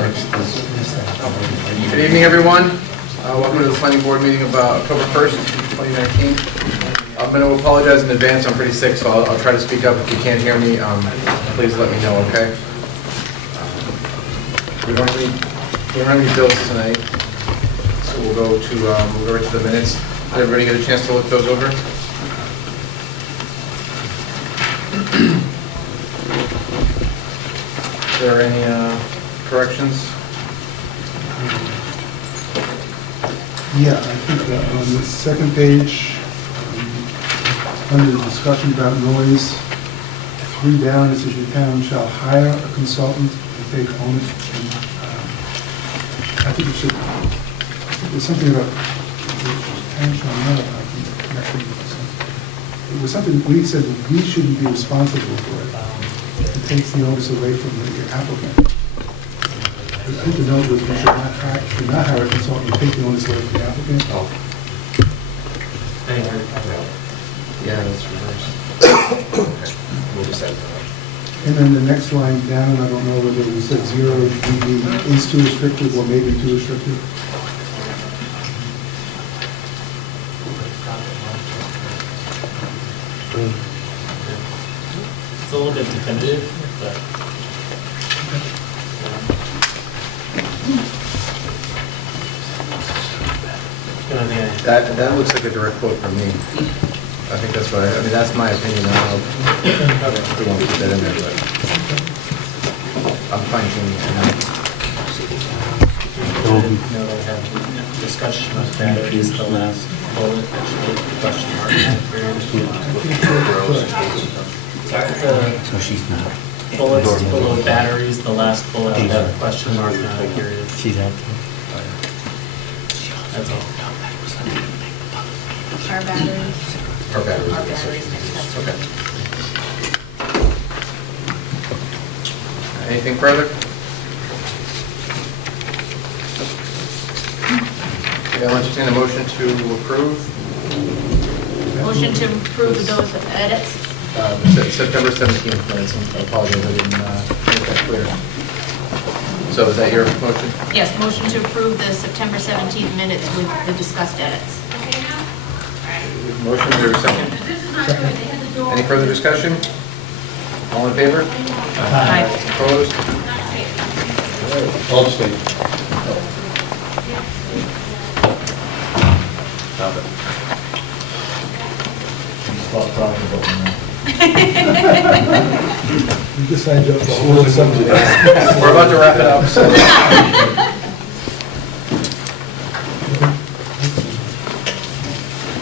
Good evening, everyone. Welcome to the planning board meeting of October 1st, 2019. I'm going to apologize in advance. I'm pretty sick, so I'll try to speak up. If you can't hear me, please let me know, okay? We don't have any bills tonight, so we'll go right to the minutes. Did everybody get a chance to look those over? Are there any corrections? Yeah, I think on the second page, under the discussion about noise, 3 down, it says the town shall hire a consultant to take ownership. I think it should, there's something about, town shall not, it was something, we said that we shouldn't be responsible for it. It takes the onus away from the applicant. I think the note was we should not hire a consultant to take the onus away from the applicant. Oh. Yeah, that's reversed. Okay. We'll just add that. And then the next line down, I don't know whether we said 0 dB is too restrictive or maybe too restrictive. It's a little bit definitive, but That looks like a direct quote from me. I think that's what I mean, that's my opinion. I don't want to put that in there, but I'm fine tuning it now. they have discussion of batteries, the last bullet, actually, question mark. So she's not. Bullets below batteries, the last bullet, that question mark, not a period. She's out. That's all. Our batteries. Our batteries. Our batteries. Okay. Anything further? Okay, I'll entertain a motion to approve. Motion to approve those edits. September 17th minutes. I apologize, I didn't make that clear. So is that your motion? Yes, motion to approve the September 17th minutes with the discussed edits. Motion, is there a second? Any further discussion? All in favor? Aye. Opposed? All abstained. Stop it. Stop talking about me. We decided to hold the subject. We're about to wrap it up, so.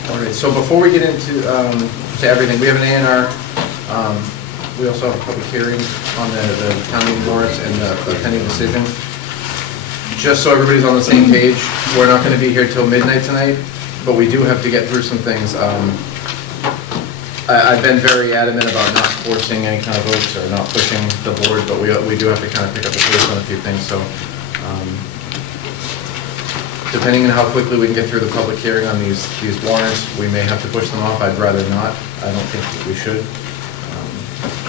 All right, so before we get into to everything, we have an A&R. We also have a public hearing on the town meeting warrants and the pending decision. Just so everybody's on the same page, we're not going to be here till midnight tonight, but we do have to get through some things. I've been very adamant about not forcing any kind of votes or not pushing the board, but we do have to kind of pick up the pace on a few things. So depending on how quickly we can get through the public hearing on these warrants, we may have to push them off. I'd rather not. I don't think that we should.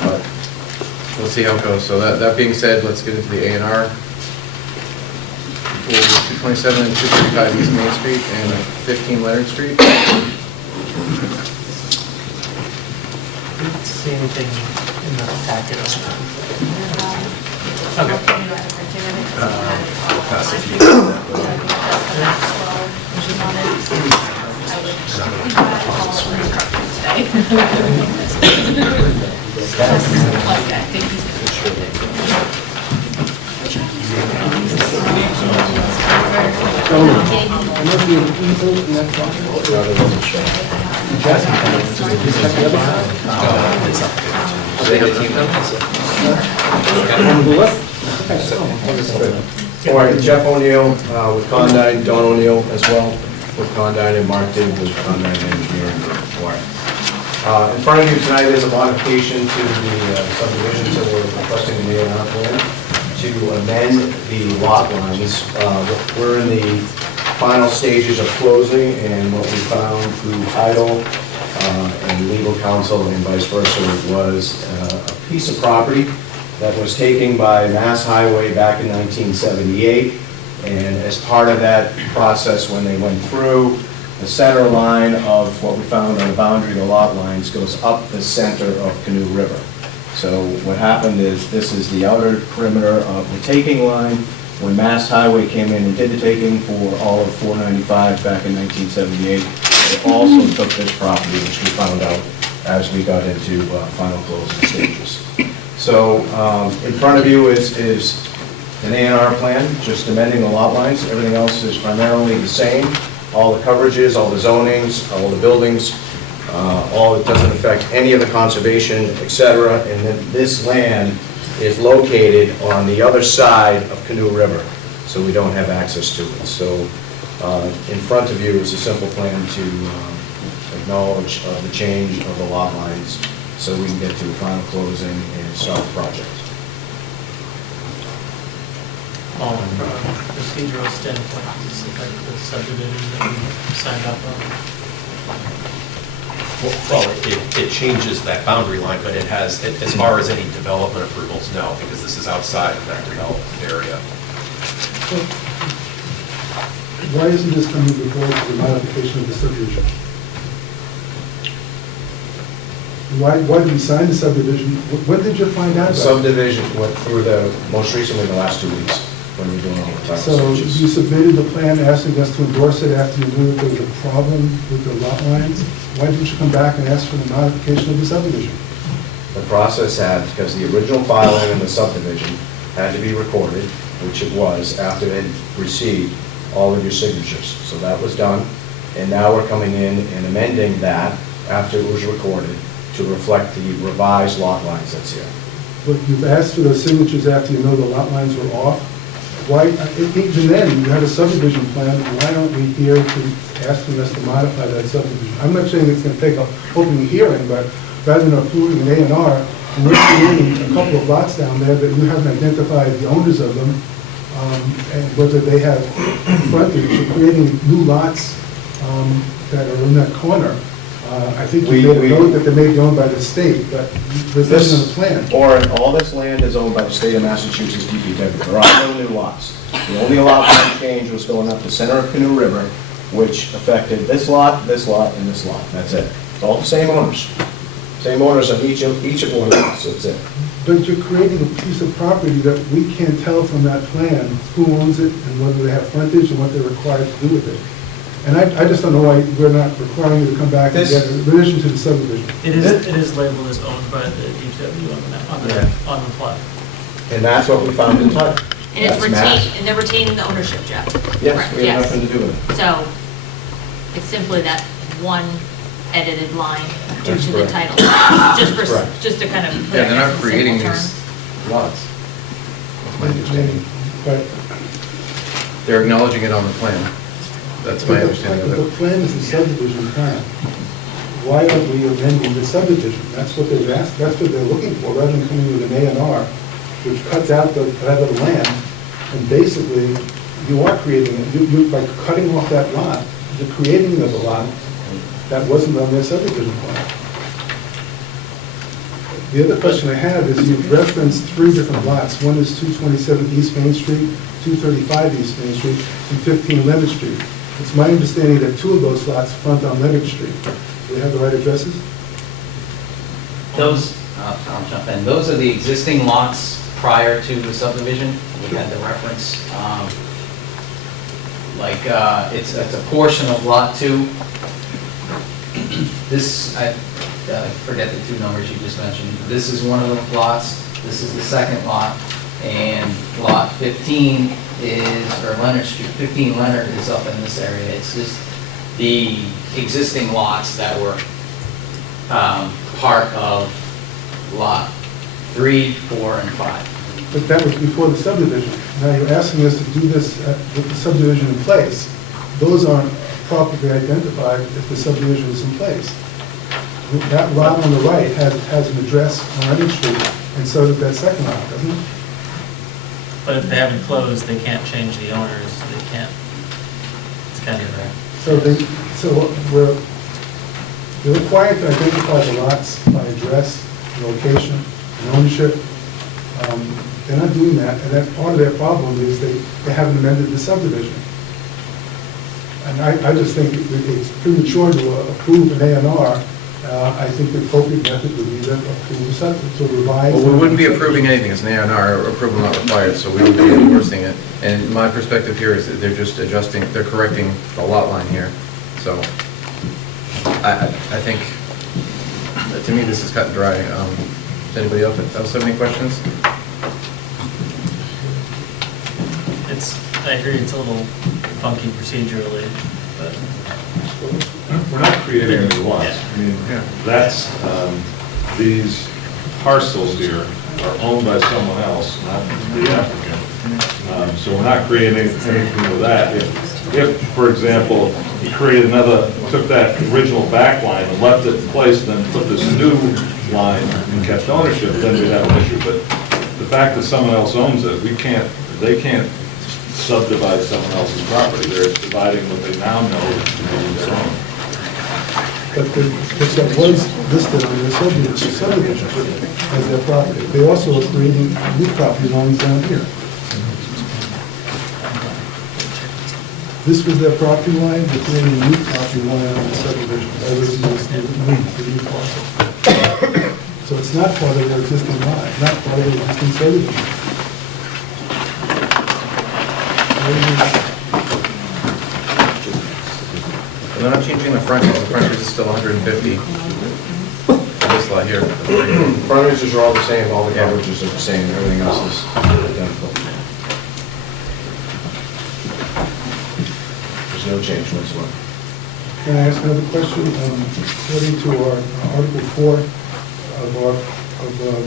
But we'll see how it goes. So that being said, let's get into the A&R. 227 and 235 East Main Street and 15 Leonard Street. See anything in the packet? Okay. Pass it to All right, Jeff O'Neill with Condyne, Don O'Neill as well with Condyne, and Mark Digg with Condyne Engineering. In front of you tonight is a modification to the subdivision, so we're requesting an A&R plan to amend the lot lines. We're in the final stages of closing, and what we found through title and legal counsel and vice versa was a piece of property that was taken by Mass Highway back in 1978. And as part of that process, when they went through, the center line of what we found on the boundary of the lot lines goes up the center of Canoe River. So what happened is, this is the outer perimeter of the taking line. When Mass Highway came in and did the taking for all of 495 back in 1978, they also took this property, which we found out as we got into final closing stages. So in front of you is an A&R plan, just amending the lot lines. Everything else is primarily the same. All the coverages, all the zonings, all the buildings, all, it doesn't affect any of the conservation, et cetera. And then this land is located on the other side of Canoe River, so we don't have access to it. So in front of you is a simple plan to acknowledge the change of the lot lines so we can get to final closing and start the project. From a procedural standpoint, does this affect the subdivision that we signed up on? Well, it changes that boundary line, but it has, as far as any development approvals, no, because this is outside of that development area. Why isn't this coming before the modification of the subdivision? Why did you sign the subdivision? When did you find out about it? Subdivision went through most recently in the last 2 weeks when we were doing all the time. So you submitted the plan asking us to endorse it after you knew that there was a problem with the lot lines? Why didn't you come back and ask for the modification of the subdivision? The process had, because the original filing in the subdivision had to be recorded, which it was, after it had received all of your signatures. So that was done, and now we're coming in and amending that after it was recorded to reflect the revised lot lines that's here. But you've asked for those signatures after you know the lot lines were off? Why, even then, you had a subdivision plan, why aren't we here to asking us to modify that subdivision? I'm not saying it's going to take an open hearing, but rather than approving an A&R, and we're creating a couple of lots down there that you haven't identified the owners of them, and whether they have frontage, you're creating new lots that are in that corner. I think you made a note that they may be owned by the state, but there's nothing on the plan. Or all this land is owned by the state of Massachusetts DPW. There are no new lots. The only lot line change was going up the center of Canoe River, which affected this lot, and this lot. That's it. It's all the same owners. Same owners on each of one lot, so that's it. But you're creating a piece of property that we can't tell from that plan who owns it and whether they have frontage and what they're required to do with it. And I just don't know why we're not requiring you to come back and get a revision to the subdivision. It is labeled as owned by the DPW on the map, on the plot. And that's what we found in title. And it's That's Mass. retained, and they're retaining the ownership, Jeff. Yes, Correct, we have yes. nothing to do with it. So it's simply that one edited line due That's to the correct. title. Correct. Just to kind of put Yeah, it they're not in creating simple these terms. lots. That's my understanding. But They're acknowledging it on the plan. That's my understanding of the it. plan is the subdivision plan. Why aren't we amending the subdivision? That's what they've asked, that's what they're looking for, rather than coming with an A&R, which cuts out the other land, and basically, you are creating, by cutting off that lot, you're creating another lot that wasn't on their subdivision plan. The other question I have is, you've referenced 3 different lots. One is 227 East Main Street, 235 East Main Street, and 15 Leonard Street. It's my understanding that 2 of those lots front on Leonard Street. Do we have the right addresses? Those, I'll jump in, those are the existing lots prior to the subdivision. We had the reference, it's a portion of lot 2. This, I forget the 2 numbers you just mentioned. This is one of the lots, this is the second lot, and lot 15 is, or Leonard Street, 15 Leonard is up in this area. It's just the existing lots that were part of lot 3, 4, and 5. But that was before the subdivision. Now you're asking us to do this with the subdivision in place. Those aren't properly identified if the subdivision is in place. That lot on the right has an address on Leonard Street, and so does that second lot, doesn't it? But if they haven't closed, they can't change the owners, they can't, it's kind of there. You're required to identify the lots by address, location, and ownership. They're not doing that, and that's part of their problem is they haven't amended the subdivision. And I just think it's premature to approve an A&R. I think the appropriate method would be to approve the subdivision, to revise. Well, we wouldn't be approving anything, it's an A&R, approval not required, so we would be endorsing it. And my perspective here is that they're just adjusting, they're correcting the lot line here. So I think, to me, this is cut and dry. Does anybody else have any questions? I agree, it's a little funky procedurally, but. We're not creating new lots. Yeah. I mean, Yeah. that's, these parcels here are owned by someone else, not the applicant. So we're not creating anything with that. If, for example, you created another, took that original back line and left it in place, then put this new line and kept ownership, then we'd have an issue. But the fact that someone else owns it, they can't subdivide someone else's property. They're dividing what they now know to be their own. But that was listed on the subdivision as their property. They also are creating new property lines down here. This was their property line, they're creating a new property line on the subdivision. That was the new parcel. So it's not part of their existing line, not part of their existing subdivision. They're not changing the frontage is still 150. This lot here. Frontages are all the same, all the Yeah. coverages are the same, everything else is identical. There's no change whatsoever. Can I ask another question? According to our Article 4 of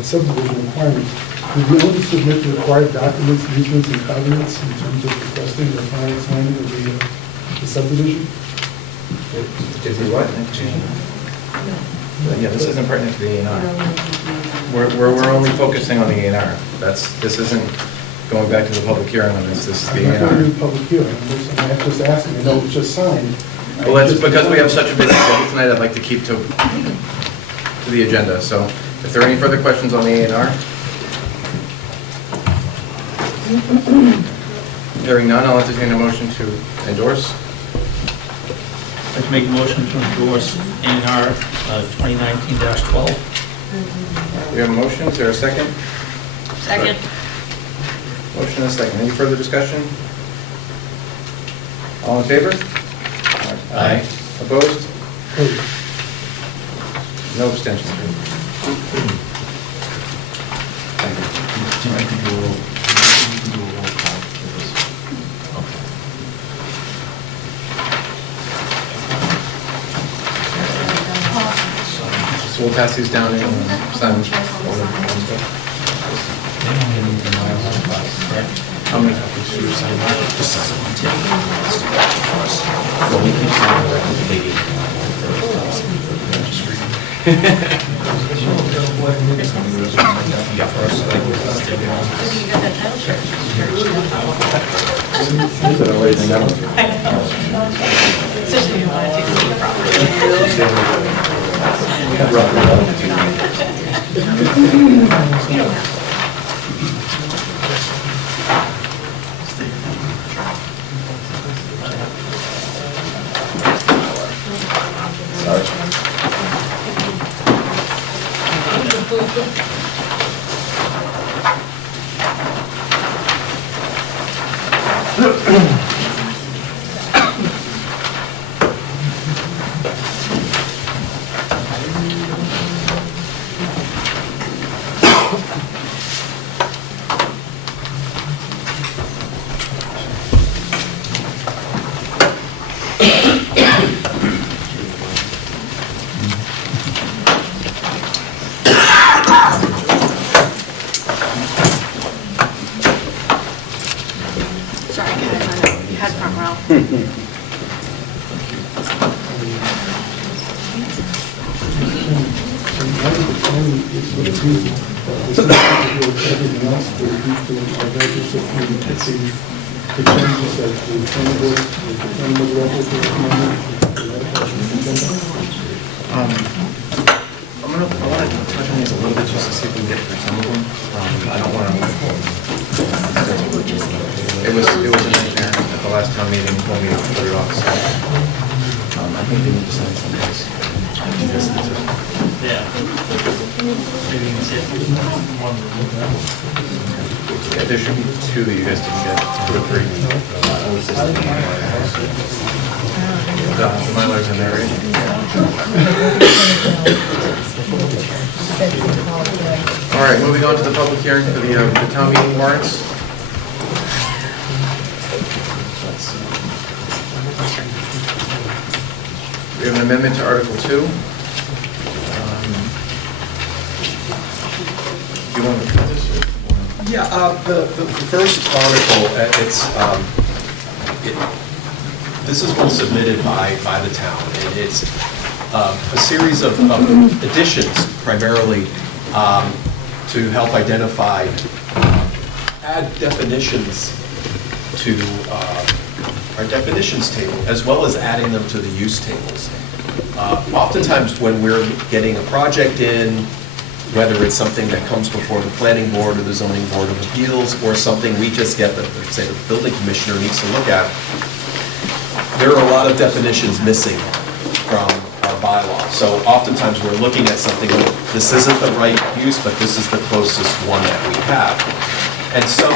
subdivision requirements, did we only submit the required documents, easements, and covenants in terms of requesting the final signing of the subdivision? Did we what? Yeah, this isn't pertinent to the A&R. We're only focusing on the A&R. This isn't going back to the public hearing on this is the I'm not going to A&R. do public hearing, I'm just asking, I know it's just signed. Well, that's because we have such a busy schedule tonight, I'd like to keep to the agenda. So if there are any further questions on the A&R? Hearing none, I'll entertain a motion to endorse. I'd like to make a motion to endorse A&R 2019-12. We have a motion, is there a second? Second. Motion and a second. Any further discussion? All in favor? Aye. Opposed? No abstentions. Thank you. So we'll pass these down and sign them. How many copies should we sign? Just sign one. Well, we keep signing the record, maybe. Yeah, first. Especially if you want to take some property. Sorry, guys, you had front row. I want to touch on these a little bit just to see if we can get through some of them. I don't want to. It was a nightmare at the last town meeting when we put it off. So, I think they need to sign some of this. Yeah. Maybe you can see one. Yeah, there should be two that you guys didn't get, 2 or 3. The Mylar's in there, right? All right, moving on to the public hearing for the town meeting warrants. We have an amendment to Article 2. Do you want to read this? Yeah, the first article, this is one submitted by the town, and it's a series of additions primarily to help identify, add definitions to our definitions table, as well as adding them to the use tables. Oftentimes when we're getting a project in, whether it's something that comes before the planning board or the zoning board of appeals, or something we just get that, say, the building commissioner needs to look at, there are a lot of definitions missing from our bylaw. So oftentimes we're looking at something, this isn't the right use, but this is the closest one that we have. And so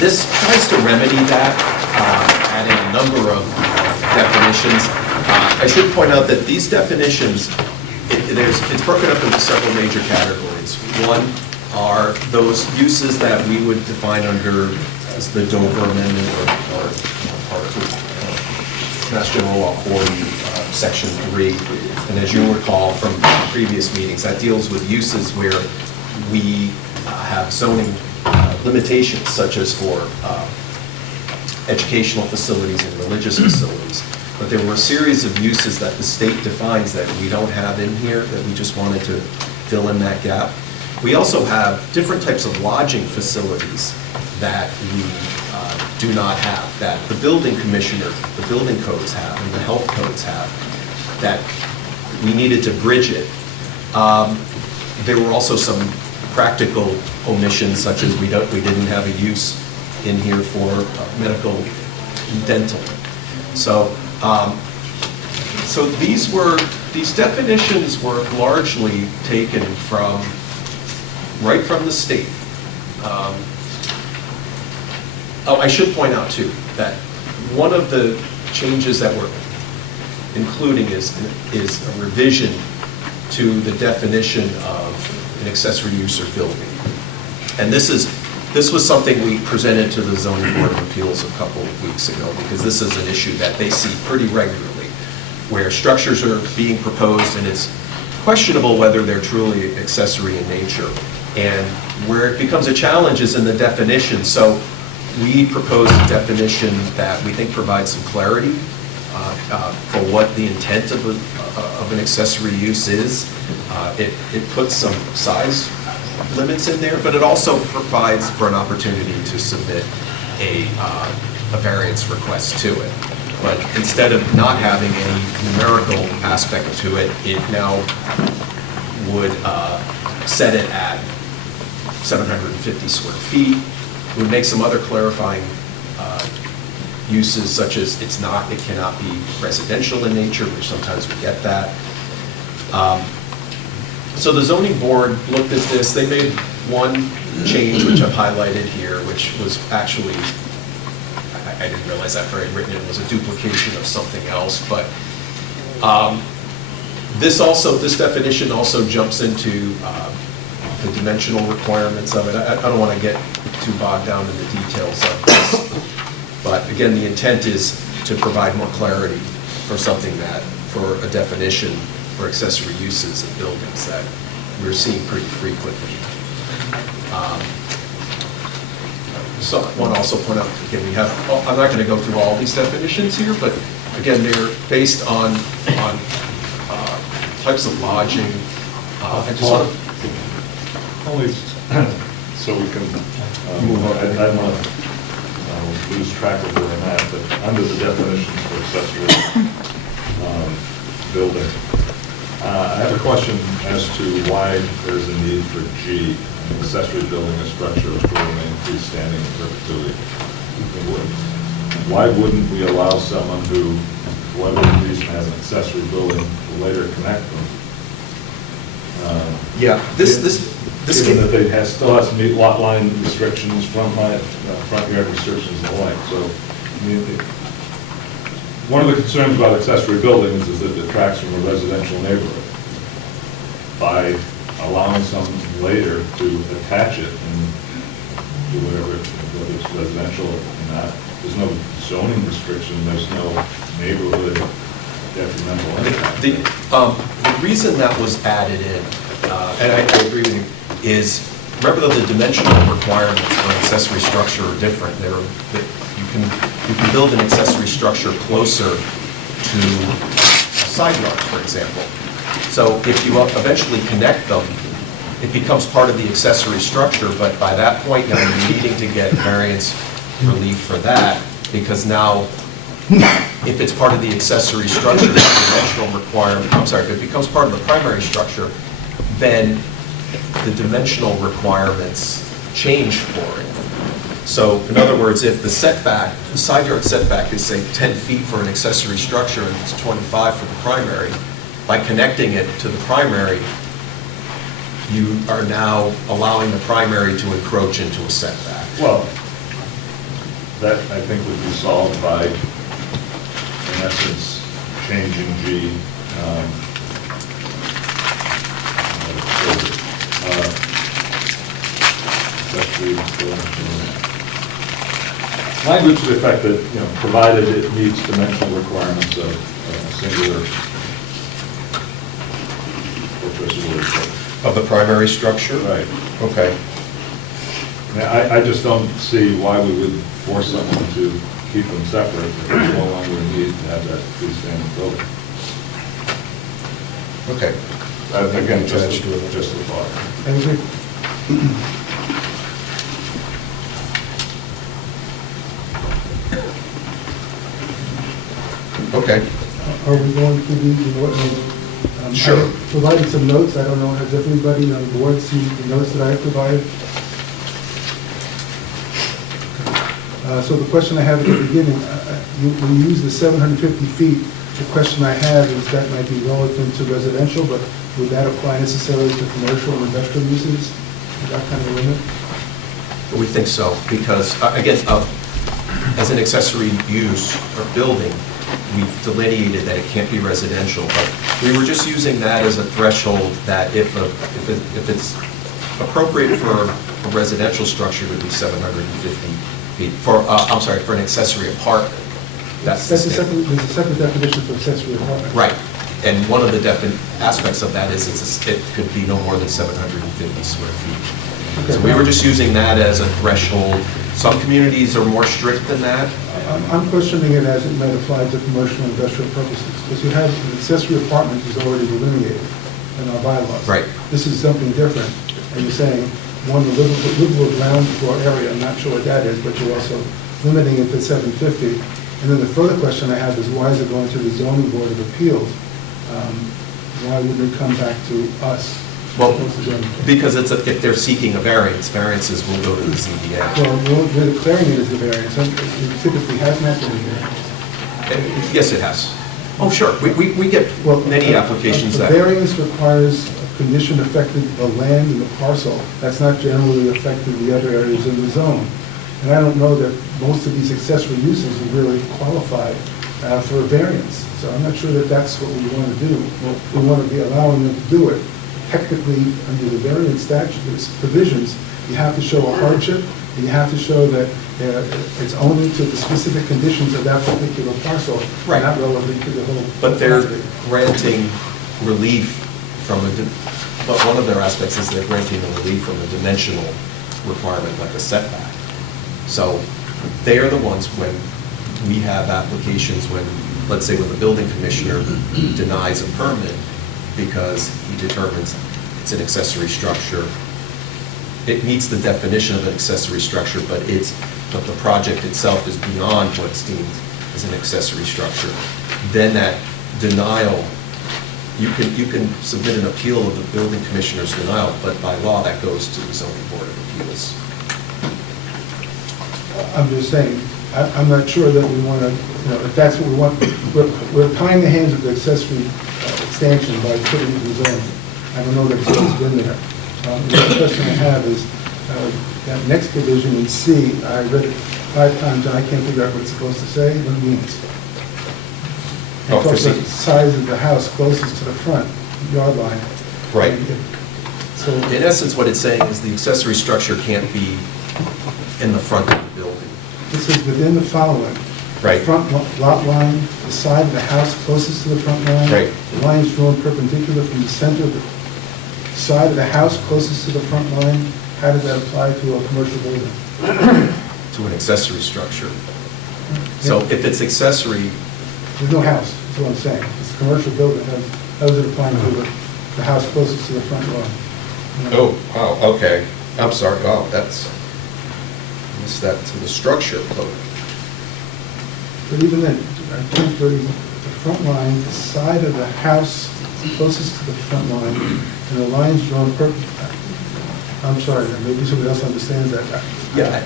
this tries to remedy that, adding a number of definitions. I should point out that these definitions, it's broken up into several major categories. One are those uses that we would define under as the Dover Amendment or Mass General Law 40, Section 3. And as you'll recall from previous meetings, that deals with uses where we have zoning limitations, such as for educational facilities and religious facilities. But there were a series of uses that the state defines that we don't have in here, that we just wanted to fill in that gap. We also have different types of lodging facilities that we do not have, that the building commissioner, the building codes have, and the health codes have, that we needed to bridge it. There were also some practical omissions, such as we didn't have a use in here for medical and dental. So these definitions were largely taken right from the state. I should point out too, that one of the changes that we're including is a revision to the definition of an accessory use or building. And this was something we presented to the Zoning Board of Appeals a couple of weeks ago, because this is an issue that they see pretty regularly, where structures are being proposed and it's questionable whether they're truly accessory in nature. And where it becomes a challenge is in the definition. So we proposed a definition that we think provides some clarity for what the intent of an accessory use is. It puts some size limits in there, but it also provides for an opportunity to submit a variance request to it. But instead of not having any numerical aspect to it, it now would set it at 750 square feet. It would make some other clarifying uses, such as it cannot be residential in nature, which sometimes we get that. So the zoning board looked at this. They made one change, which I've highlighted here, which was actually, I didn't realize after I'd written it was a duplication of something else, but this definition also jumps into the dimensional requirements of it. I don't want to get too bogged down in the details of this, but again, the intent is to provide more clarity for something that, for a definition for accessory uses of buildings that we're seeing pretty frequently. So I want to also point out, again, I'm not going to go through all these definitions here, but again, they're based on types of lodging. I just want to... Only so we can move on. I don't want to lose track of where I'm at, but under the definitions for accessory building, I have a question as to why there's a need for G, an accessory building or structure to remain freestanding in perpetuity. Why wouldn't we allow someone who, for whatever reason, has an accessory building to later connect them? Yeah, this Given that they still has to meet lot line restrictions, front yard restrictions and the like. So, I mean, one of the concerns about accessory buildings is that it detracts from a residential neighborhood. By allowing someone later to attach it and do whatever, whether it's residential or not, there's no zoning restriction, there's no neighborhood detrimental impact. The reason that was added in, and I agree with you, is remember that the dimensional requirements for an accessory structure are different. You can build an accessory structure closer to a side yard, for example. So if you eventually connect them, it becomes part of the accessory structure, but by that point, now you're needing to get variance relief for that, because now, if it's part of the accessory structure, the dimensional requirement, if it becomes part of the primary structure, then the dimensional requirements change for it. So, in other words, if the setback, the side yard setback is, say, 10 feet for an accessory structure and it's 25 for the primary, by connecting it to the primary, you are now allowing the primary to encroach into a setback. Well, that I think would be solved by, in essence, changing G. Language to the effect that, provided it meets dimensional requirements of a singular, Of the primary structure? right. Okay. I just don't see why we would force someone to keep them separate if there's no longer a need to have that freestanding building. Okay. Again, just a thought. I agree. Okay. Are we going to be, Sure. I provided some notes. I don't know, has everybody on the board seen the notes that I provided? So the question I have at the beginning, when you use the 750 feet, the question I have is that might be relevant to residential, but would that apply necessarily to commercial and industrial uses? Is that kind of a limit? We think so, because, again, as an accessory use or building, we've delineated that it can't be residential, but we were just using that as a threshold that if it's appropriate for a residential structure, it would be 750 feet. For an accessory apartment. That's the standard. There's a separate definition for accessory apartment. Right, and one of the aspects of that is it could be no more than 750 square feet. So we were just using that as a threshold. Some communities are more strict than that. I'm questioning it as it might apply to commercial and industrial purposes, because you have an accessory apartment is already delineated in our bylaws. Right. This is something different, and you're saying, one, the livable ground floor area, I'm not sure what that is, but you're also limiting it to 750. And then the further question I have is, why is it going to the zoning board of appeals? Why wouldn't it come back to us? Well, because if they're seeking a variance, variances will go to the ZBA. Well, we're declaring it as the variance. It typically has not been a variance. Yes, it has. Oh, sure, we get many applications that. A variance requires a condition affecting the land and the parcel. That's not generally affecting the other areas in the zone. And I don't know that most of these accessory uses would really qualify for a variance. So I'm not sure that that's what we want to do. We want to be allowing them to do it. Technically, under the variance statutes provisions, you have to show a hardship, and you have to show that it's only to the specific conditions of that particular parcel, Right. not relevant to the whole. But they're property. granting relief from but one of their aspects is they're granting a relief from a dimensional requirement, like a setback. So they are the ones when we have applications when, let's say, when the building commissioner denies a permit because he determines it's an accessory structure. It meets the definition of an accessory structure, but the project itself is beyond what's deemed as an accessory structure. Then that denial You can submit an appeal of the building commissioner's denial, but by law, that goes to the zoning board of appeals. I'm just saying, I'm not sure that we want to, if that's what we want, we're tying the hands of the accessory expansion by putting it in zoning. I don't know that it's always been there. The other question I have is, that next provision in C, I read it 5 times, and I can't figure out what it's supposed to say, what it means. Oh, It for talks about C. the size of the house closest to the front yard line. Right. So, In essence, what it's saying is the accessory structure can't be in the front of the building. this is within the following. Right. Front lot line, the side of the house closest to the front line. Right. The lines drawn perpendicular from the center of the side of the house closest to the front line. How does that apply to a commercial building? To an accessory structure. So if it's accessory, There's no house, that's what I'm saying. It's a commercial building. How does it apply to the house closest to the front line? wow, okay, I'm sorry, oh, that's, I missed that to the structure code. But even then, I think the front line, the side of the house closest to the front line, and the lines drawn I'm sorry, maybe somebody else understands that. Yeah,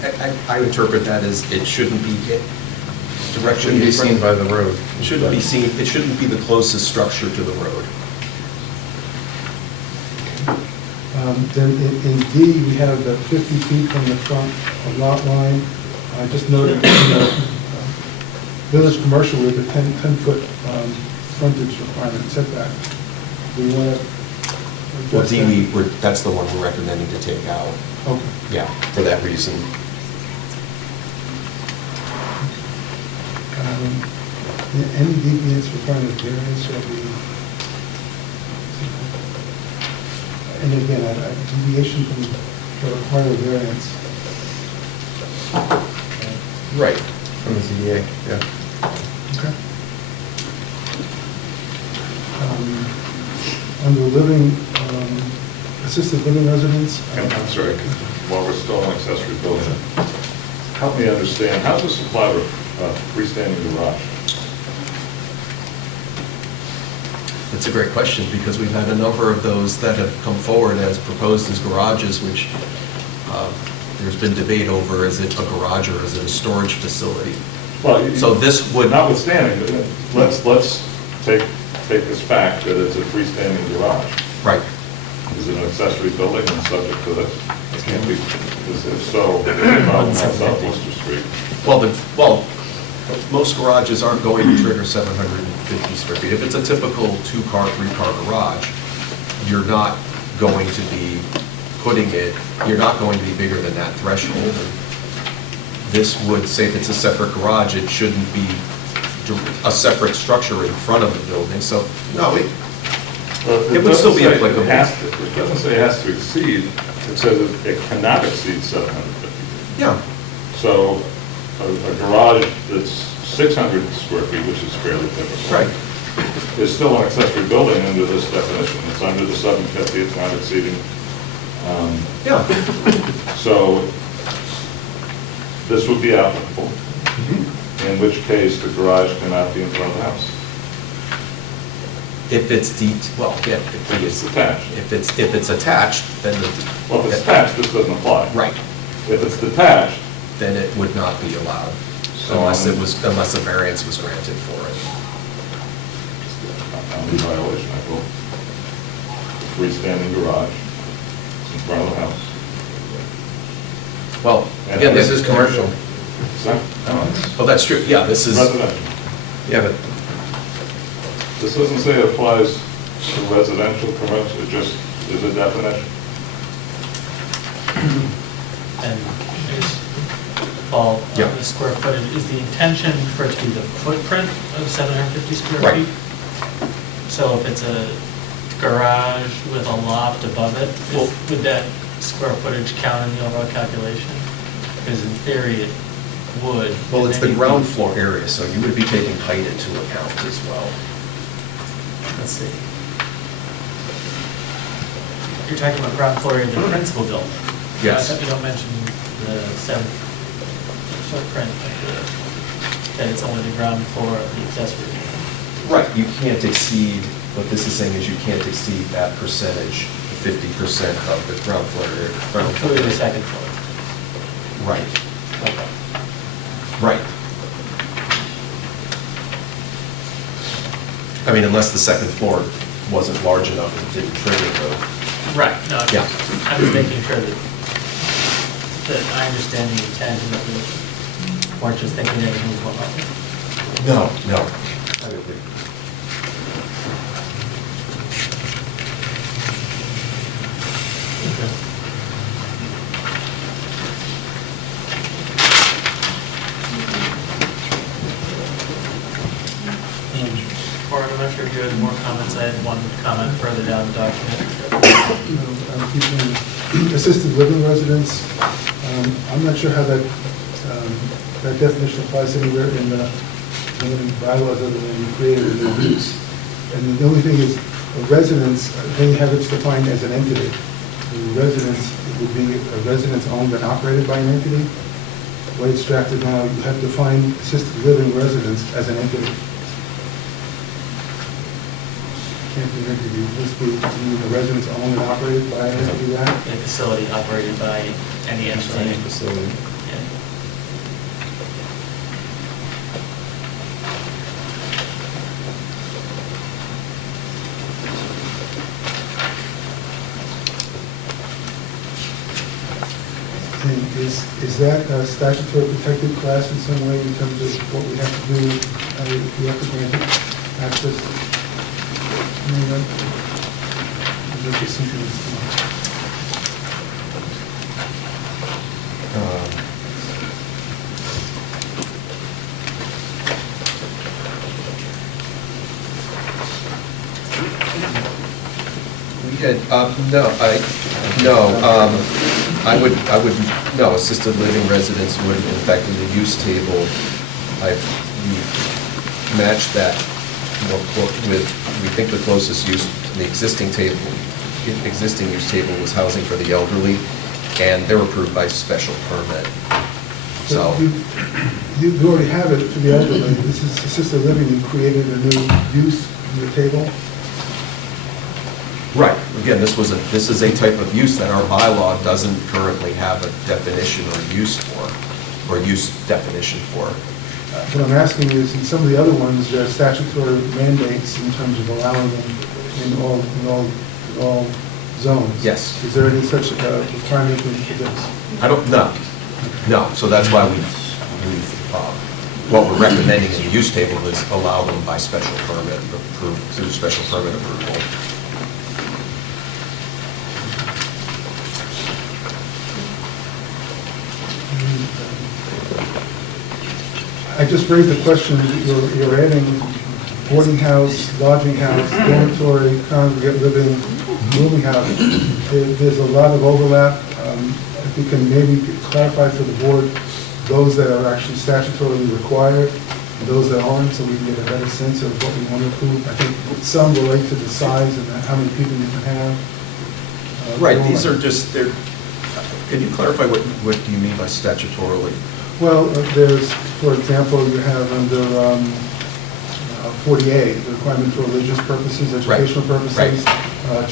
I interpret that as it shouldn't be direction. Shouldn't be seen by the road. It shouldn't be seen, it shouldn't be the closest structure to the road. Then in D, we have the 50 feet from the front lot line. I just noted in the village commercial with the 10-foot frontage requirement setback. We want to Well, address D, that. that's the one we're recommending to take out. Okay. Yeah, for that reason. Any deviance requiring a variance shall be, and again, a deviation from the required variance. Right. From the ZBA, yeah. Okay. Under living, assisted living residence. I'm sorry, while we're still on accessory building, help me understand, how does this apply to freestanding garage? That's a great question, because we've had a number of those that have come forward as proposed as garages, which there's been debate over, is it a garage or is it a storage facility? Well, So this would, notwithstanding, let's take this fact that it's a freestanding garage. right, Is it an accessory building and subject to this? It can't be, if so, on South Worcester Street. well, most garages aren't going to trigger 750 square feet. If it's a typical 2-car, 3-car garage, you're not going to be you're not going to be bigger than that threshold. This would say if it's a separate garage, it shouldn't be a separate structure in front of the building, so, no, it would still be applicable. It doesn't say it has to exceed, it says it cannot exceed 750. Yeah, So a garage that's 600 square feet, which is fairly typical. right. Is still an accessory building under this definition. It's under the 750, it's not exceeding. Yeah. So this would be applicable, in which case the garage cannot be in front of the house. If it's yeah, If it's attached. if it's attached, then Well, if it's attached, this doesn't apply. right, If it's detached, then it would not be allowed, So, unless a variance was granted for it. I'm in violation, I will. Freestanding garage in front of the house. Well, And again, This is commercial. oh, that's true, yeah, this is, Residential. Yeah, but This doesn't say it applies to residential, commercial, it just is a definition. And is, Paul, Yeah. the square footage, is the intention for it to be the footprint of 750 square Right. feet? So if it's a garage with a loft above it, would that square footage count in the overall calculation? Because in theory, it would. well, And it's then the you ground could- floor area, so you would be taking height into account as well. Let's see. You're talking about ground floor area of the principal building? Yes. You don't mention the 7 footprint, that it's only the ground floor of the accessory. Right, you can't exceed What this is saying is you can't exceed that percentage, 50% of the ground floor area. Including the second floor. Right, Okay. right. I mean, unless the second floor wasn't large enough and didn't trigger the, Right, no, Yeah. I'm just making sure that I understand the intent and that we weren't just thinking everything was going up. no, no. I agree. Or I'm not sure if you had more comments. I had one comment further down the document. Assisted living residence, I'm not sure how that definition applies anywhere in the bylaws other than you created a new use. And the only thing is, a residence, they have it defined as an entity. The residence would be a residence owned and operated by an entity. The way it's drafted now, you have defined assisted living residence as an entity. Can't be an entity, just be a residence owned and operated by an entity, that? A facility operated by any entity. Facility. Yeah. And is that a statutory protected class in some way in terms of what we have to do, if we have to grant access? Anyone? Is that just something that's, We had, no, assisted living residence would, in fact, in the use table, we matched that with, we think the closest use, the existing use table was housing for the elderly, and they're approved by special permit. So, you already have it for the elderly. This is assisted living, you created a new use in the table. right, again, this is a type of use that our bylaw doesn't currently have a definition or use for, or use definition for. What I'm asking is, in some of the other ones, there are statutory mandates in terms of allowing them in all zones. Yes. Is there any such requirement for this? I don't, no, so that's why what we're recommending in the use table is allow them by special permit, approved through special permit approval. I just raised the question, you're adding boarding house, lodging house, dormitory, congregate living, rooming house. There's a lot of overlap. If you can maybe clarify for the board, those that are actually statutorily required, and those that aren't, so we can get a better sense of what we want to approve. I think some relate to the size and how many people you can have. Right, these are just, can you clarify what do you mean by statutorily? Well, there's, for example, you have under 40A, the requirement for religious purposes, educational purposes,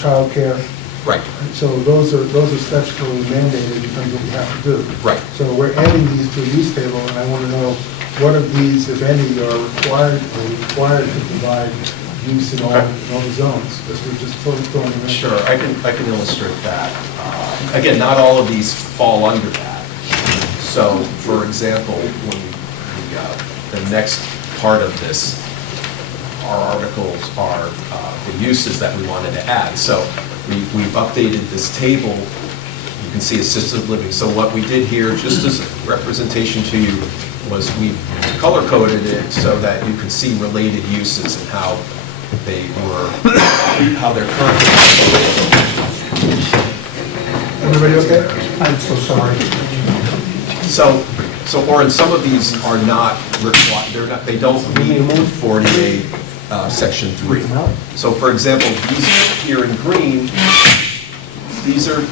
childcare. Right. So those are statutorily mandated in terms of what we have to do. Right. So we're adding these to a use table, and I want to know what of these, if any, are required to provide use in all the zones, because we're just totally throwing them in. Sure, I can illustrate that. Again, not all of these fall under that. So, for example, when the next part of this, our articles are the uses that we wanted to add. So we've updated this table. You can see assisted living. So what we did here, just as a representation to you, was we color-coded it so that you could see related uses and how they're currently. Everybody okay? I'm so sorry. So, Orin, some of these are not required, they don't meet 48, section 3. So for example, these here in green, these are,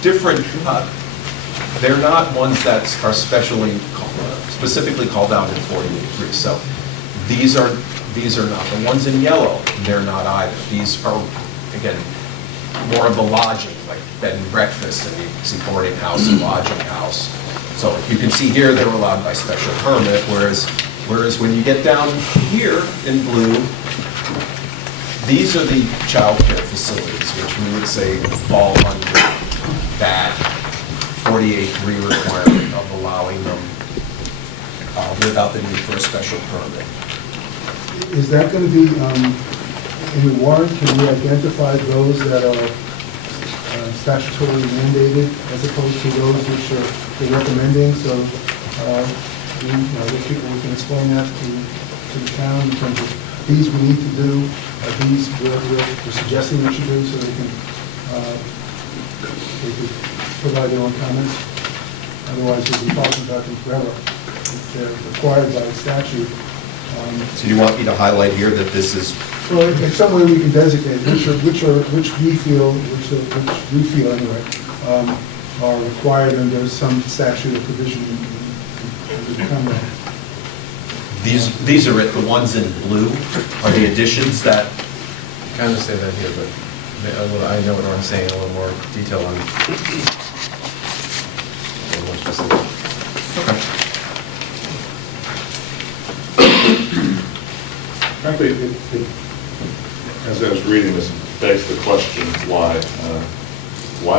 different, they're not ones that are specifically called out in 48.3. So These are not. The ones in yellow, they're not either. These are, again, more of the lodging, like bed and breakfast, and you see boarding house and lodging house. So you can see here, they're allowed by special permit, whereas when you get down here in blue, these are the childcare facilities, which we would say fall under that 48(3) requirement of allowing them without the need for a special permit. Is that going to be, in the warrant, can we identify those that are statutorily mandated as opposed to those which they're recommending? So, we can explain that to the town in terms of these we need to do, these we're suggesting we should do, so they can provide their own comments. Otherwise, we'll be talking about them forever. If they're required by statute. So you want me to highlight here that this is, Well, in some way we can designate which we feel anyway, are required under some statute or provision in the contract. these are it, the ones in blue are the additions that, Kind of say that here, but I know what I'm saying, a little more detail on. okay. Frankly, as I was reading this, it begs the question, why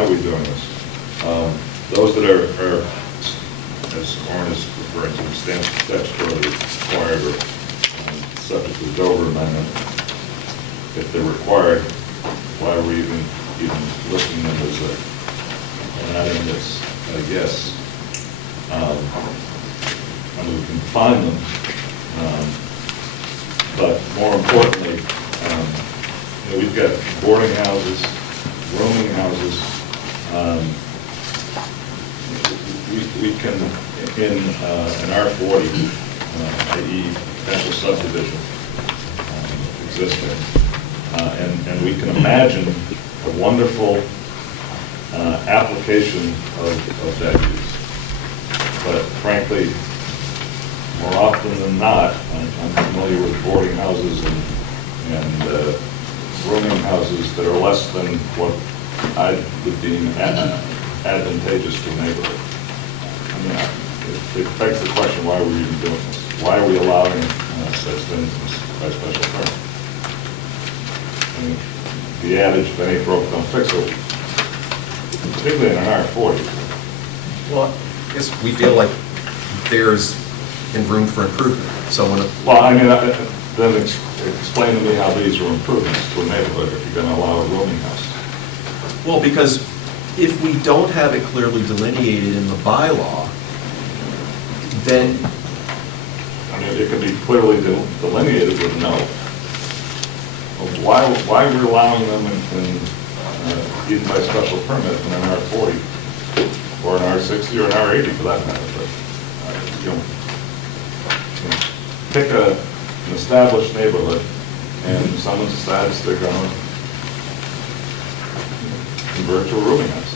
are we doing this? Those that are, as Warren is referring to, statutorily required or subject to the Dover Amendment, if they're required, why are we even listing them as an item that's, I guess, I mean, we can find them. But more importantly, we've got boarding houses, rooming houses. We can, in an R40, i.e. potential subdivision existing, and we can imagine a wonderful application of that use. But frankly, more often than not, I'm familiar with boarding houses and rooming houses that are less than what I would deem advantageous to a neighborhood. I mean, it begs the question, why are we even doing this? Why are we allowing such things by special permit? I mean, the adage, if it ain't broke, don't fix it, particularly in an R40. Well, I guess we feel like there's room for improvement. So when Well, I mean, then explain to me how these are improvements to a neighborhood if you're going to allow a rooming house. well, because if we don't have it clearly delineated in the bylaw, then I mean, it can be clearly delineated with no. Why are we allowing them even by special permit in an R40 or an R60 or an R80 for that matter? But, pick an established neighborhood and someone decides they're going to convert to a rooming house.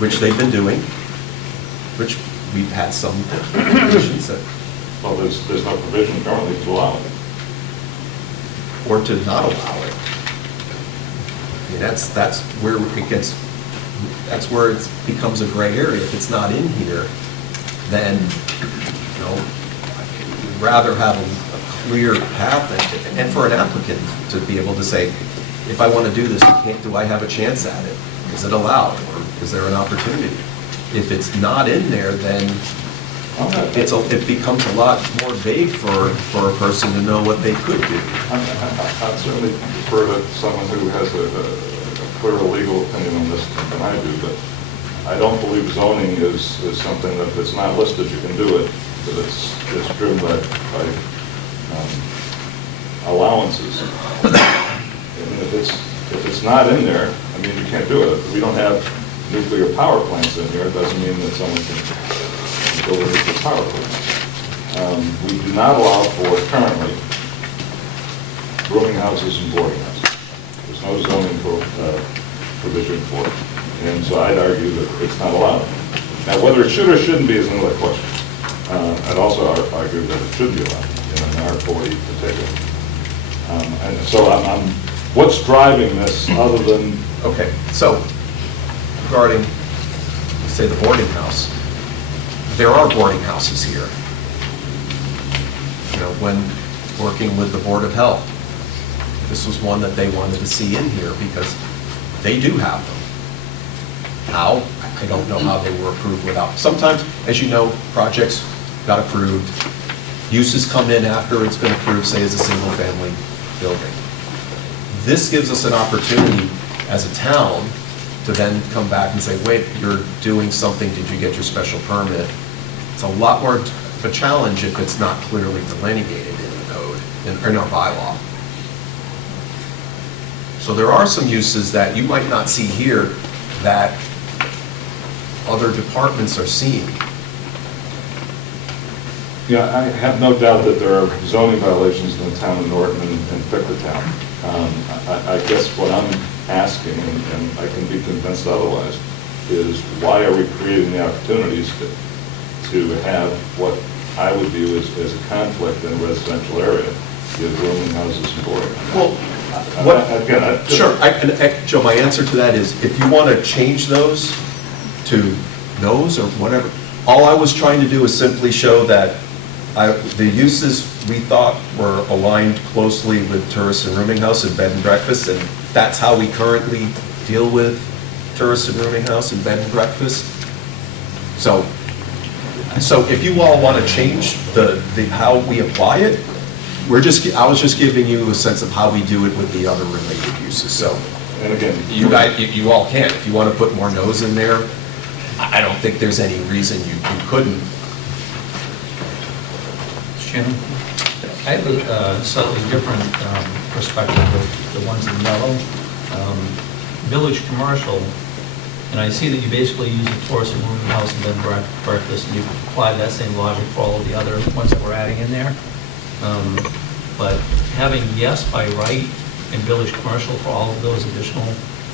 which they've been doing, which we've had some provisions that, Well, there's no provision currently to allow it. or to not allow it. I mean, that's where it gets, that's where it becomes a gray area. If it's not in here, then, you know, I'd rather have a clear path and for an applicant to be able to say, if I want to do this, do I have a chance at it? Is it allowed, or is there an opportunity? If it's not in there, then it becomes a lot more vague for a person to know what they could do. I'd certainly prefer to someone who has a clearer legal opinion on this than I do, but I don't believe zoning is something that if it's not listed, you can do it, but it's driven by allowances. And if it's not in there, I mean, you can't do it. If we don't have nuclear power plants in here, it doesn't mean that someone can build a nuclear power plant. We do not allow for currently rooming houses and boarding houses. There's no zoning provision for it. And so I'd argue that it's not allowed. Now, whether it should or shouldn't be is another question. I'd also argue that it should be allowed in an R40 particular. And so what's driving this other than? Okay, so regarding, say, the boarding house, there are boarding houses here. You know, when working with the Board of Health, this was one that they wanted to see in here because they do have them. How? I don't know how they were approved without. Sometimes, as you know, projects got approved, uses come in after it's been approved, say as a single-family building. This gives us an opportunity as a town to then come back and say, wait, you're doing something, did you get your special permit? It's a lot more of a challenge if it's not clearly delineated in the code, in our bylaw. So there are some uses that you might not see here that other departments are seeing. Yeah, I have no doubt that there are zoning violations in the town of Norton and Pickertown. I guess what I'm asking, and I can be convinced otherwise, is why are we creating the opportunities to have what I would view as a conflict in a residential area, with rooming houses and boarding? Well, sure. Joe, my answer to that is, if you want to change those to no's or whatever, all I was trying to do is simply show that the uses we thought were aligned closely with tourist and rooming house and bed and breakfast, and that's how we currently deal with tourist and rooming house and bed and breakfast. So if you all want to change the how we apply it, I was just giving you a sense of how we do it with the other related uses. So, and again, you all can. If you want to put more no's in there, I don't think there's any reason you couldn't. Chairman, I have a slightly different perspective of the ones in yellow. Village commercial, and I see that you basically use a tourist and rooming house and bed and breakfast, and you apply that same logic for all of the other ones that we're adding in there. But having yes by right in village commercial for all of those additional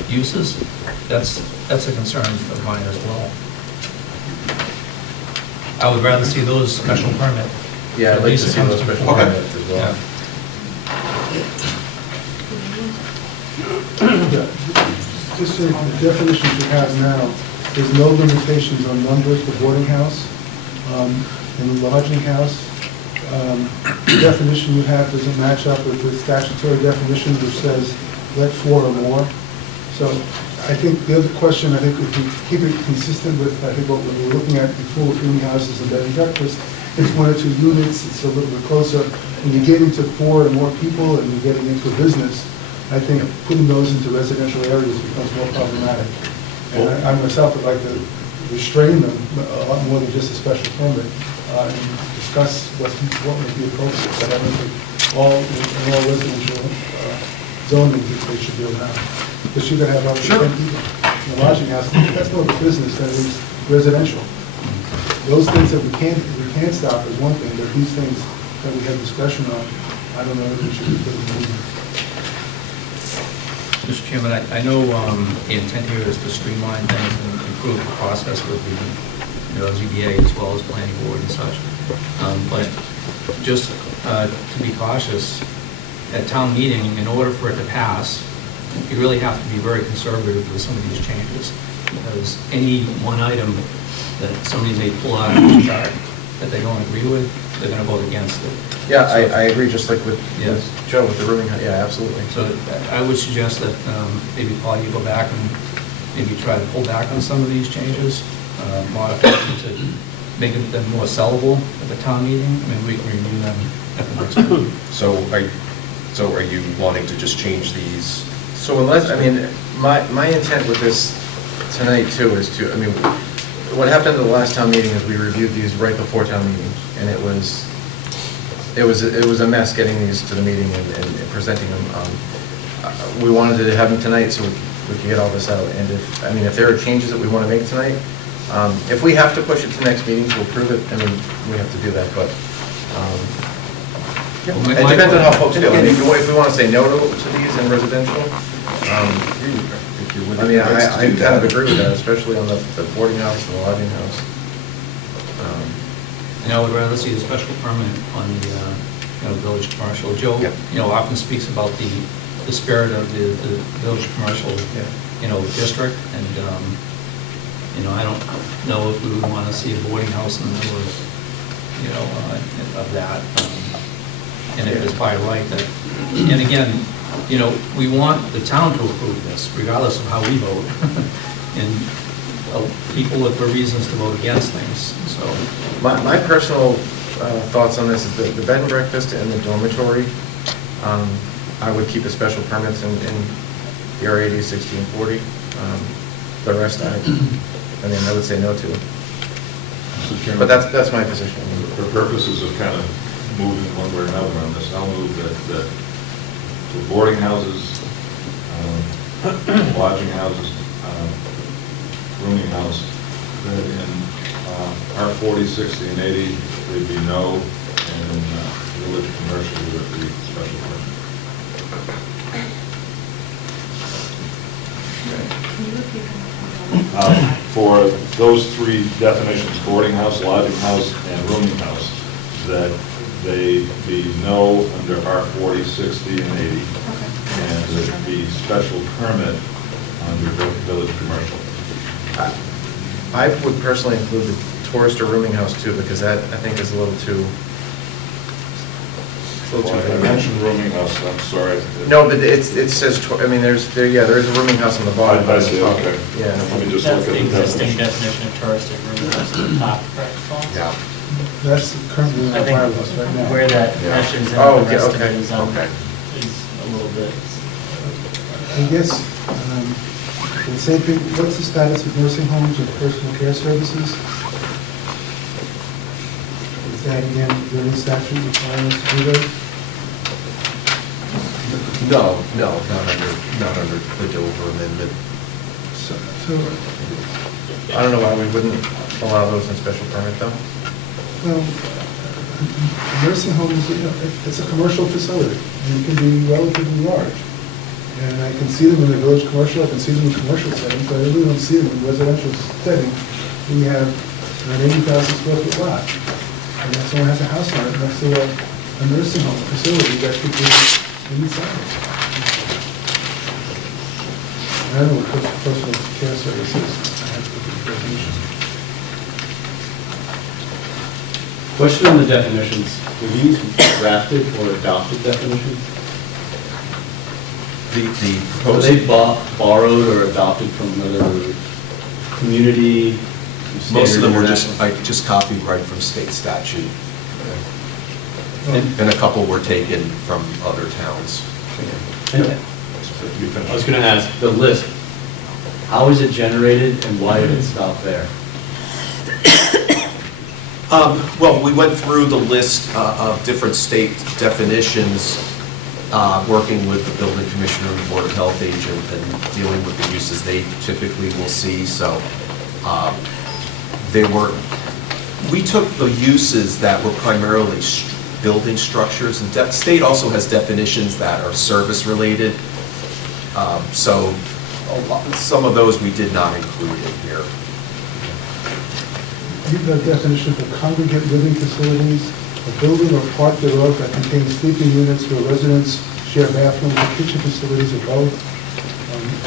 uses, that's a concern of mine as well. I would rather see those special permit. Yeah, I'd like to see those special Okay. permits as well. Yeah, just so the definitions you have now, there's no limitations on numbers for boarding house and lodging house. The definition you have doesn't match up with the statutory definition, which says let 4 or more. So I think the other question, I think if we keep it consistent with, I think what we were looking at before with rooming houses and bed and breakfast, it's 1 or 2 units, it's a little bit closer. When you get into 4 or more people and you're getting into a business, I think putting those into residential areas becomes more problematic. And I myself would like to restrain them a lot more than just a special permit and discuss what would be appropriate. But I don't think in all residential zoning they should be allowed. Because you're going to have up to 10 people in a lodging house. That's more of a business than it is residential. Those things that we can't stop is one thing, but these things that we have discussion on, I don't know if we should be putting them in. Mr. Chairman, I know the intent here is to streamline things and improve the process with the ZBA as well as planning board and such. But just to be cautious, at town meeting, in order for it to pass, you really have to be very conservative with some of these changes. Because any one item that somebody may pull out of this chart that they don't agree with, they're going to vote against it. Yeah, I agree, just like with Yes. Joe, with the rooming house, yeah, absolutely. So I would suggest that maybe, Paul, you go back and maybe try to pull back on some of these changes, modify them to make them more sellable at the town meeting. I mean, we can review them at the next meeting. So are you wanting to just change these? So unless, I mean, my intent with this tonight too is to, I mean, what happened at the last town meeting is we reviewed these right before town meeting, and it was a mess getting these to the meeting and presenting them. We wanted to have them tonight so we could get all this out. And if there are changes that we want to make tonight, if we have to push it to next meeting to approve it, I mean, we have to do that. But it depends on how folks feel. I mean, if we want to say no to these in residential, I mean, I kind of agree with that, especially on the boarding house and the lodging house. And I would rather see a special permit on the, village commercial. Joe, Yep. often speaks about the spirit of the village commercial, district, and, I don't know if we would want to see a boarding house in the middle of that. And if it's by right, that, and again, we want the town to approve this, regardless of how we vote. And people look for reasons to vote against things, so. My personal thoughts on this is the bed and breakfast and the dormitory, I would keep the special permits in the R80 1640. The rest, I would say no to. Mr. Chairman, But that's my position. for purposes of kind of moving one way or another on this, I'll move that the boarding houses, lodging houses, rooming house, that in R40, 60, and 80, there'd be no, and in village commercial, there'd be special permit. For those three definitions, boarding house, lodging house, and rooming house, that they be no under R40, 60, and 80, and there'd be special permit under village commercial. I would personally include the tourist or rooming house too, because that, I think, is a little too Well, I mentioned rooming house, I'm sorry. No, but it says, there is a rooming house on the bottom. I see, okay. Yeah. Let me just That's look the at the existing definition. definition of touristic room house at the top, correct, Paul? Yeah. That's currently in I our think bylaws right now. where that Yeah. meshes in Oh, the rest of okay, it is a little bit. I guess, the same thing, what's the status of nursing homes or personal care services? Is that again, the new statute requiring us to do those? No, not under the Dover amendment. So, I don't know why we wouldn't allow those in special permit though. well, a nursing home is, it's a commercial facility, and it can be relatively large. And I can see them in the village commercial, I can see them in commercial settings, but I really don't see them in residential setting. We have an 80,000 square foot lot, and if someone has a house on it next to a nursing home facility, that could be any size. I don't know what personal care services, I have to look at the definition. Question on the definitions. Were these drafted or adopted definitions? Were they borrowed or adopted from another community? Most of them were standard just copied right from state statute. And- And a couple were taken from other towns. and- I was going to ask, the list, how is it generated and why did it stop there? Well, we went through the list of different state definitions, working with the building commissioner and the board of health agent and dealing with the uses they typically will see. So we took the uses that were primarily building structures, and state also has definitions that are service related. So some of those we did not include in here. You have a definition for congregate living facilities, a building or part thereof that contains sleeping units where residents share bathrooms or kitchen facilities or both.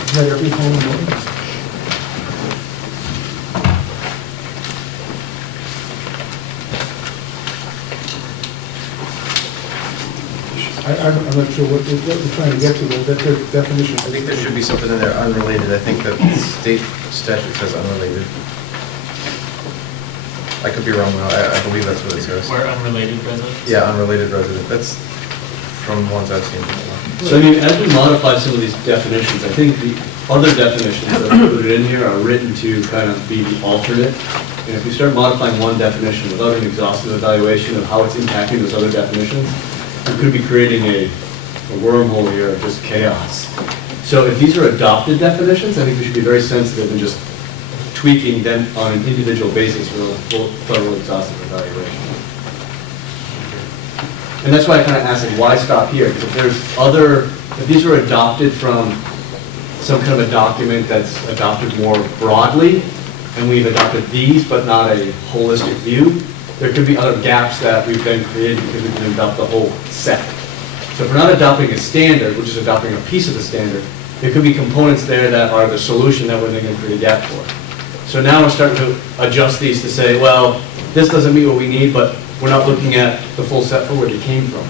Is that every home in Norton? I'm not sure what we're trying to get to, but that's the definition. I think there should be something in there unrelated. I think that state statute says unrelated. I could be wrong, though. I believe that's what it says. Where unrelated residents? Yeah, unrelated resident. That's from ones I've seen before. So I mean, as we modify some of these definitions, I think the other definitions that are included in here are written to kind of be the alternate. And if we start modifying one definition without an exhaustive evaluation of how it's impacting those other definitions, we could be creating a wormhole here of just chaos. So if these are adopted definitions, I think we should be very sensitive and just tweaking them on an individual basis for a full, thorough, exhaustive evaluation. And that's why I kind of asked, like, why stop here? Because if these are adopted from some kind of a document that's adopted more broadly, and we've adopted these but not a holistic view, there could be other gaps that we've then created because we can adopt the whole set. So if we're not adopting a standard, we're just adopting a piece of the standard, there could be components there that are the solution that we're then going to create a gap for. So now we're starting to adjust these to say, well, this doesn't meet what we need, but we're not looking at the full set for where they came from.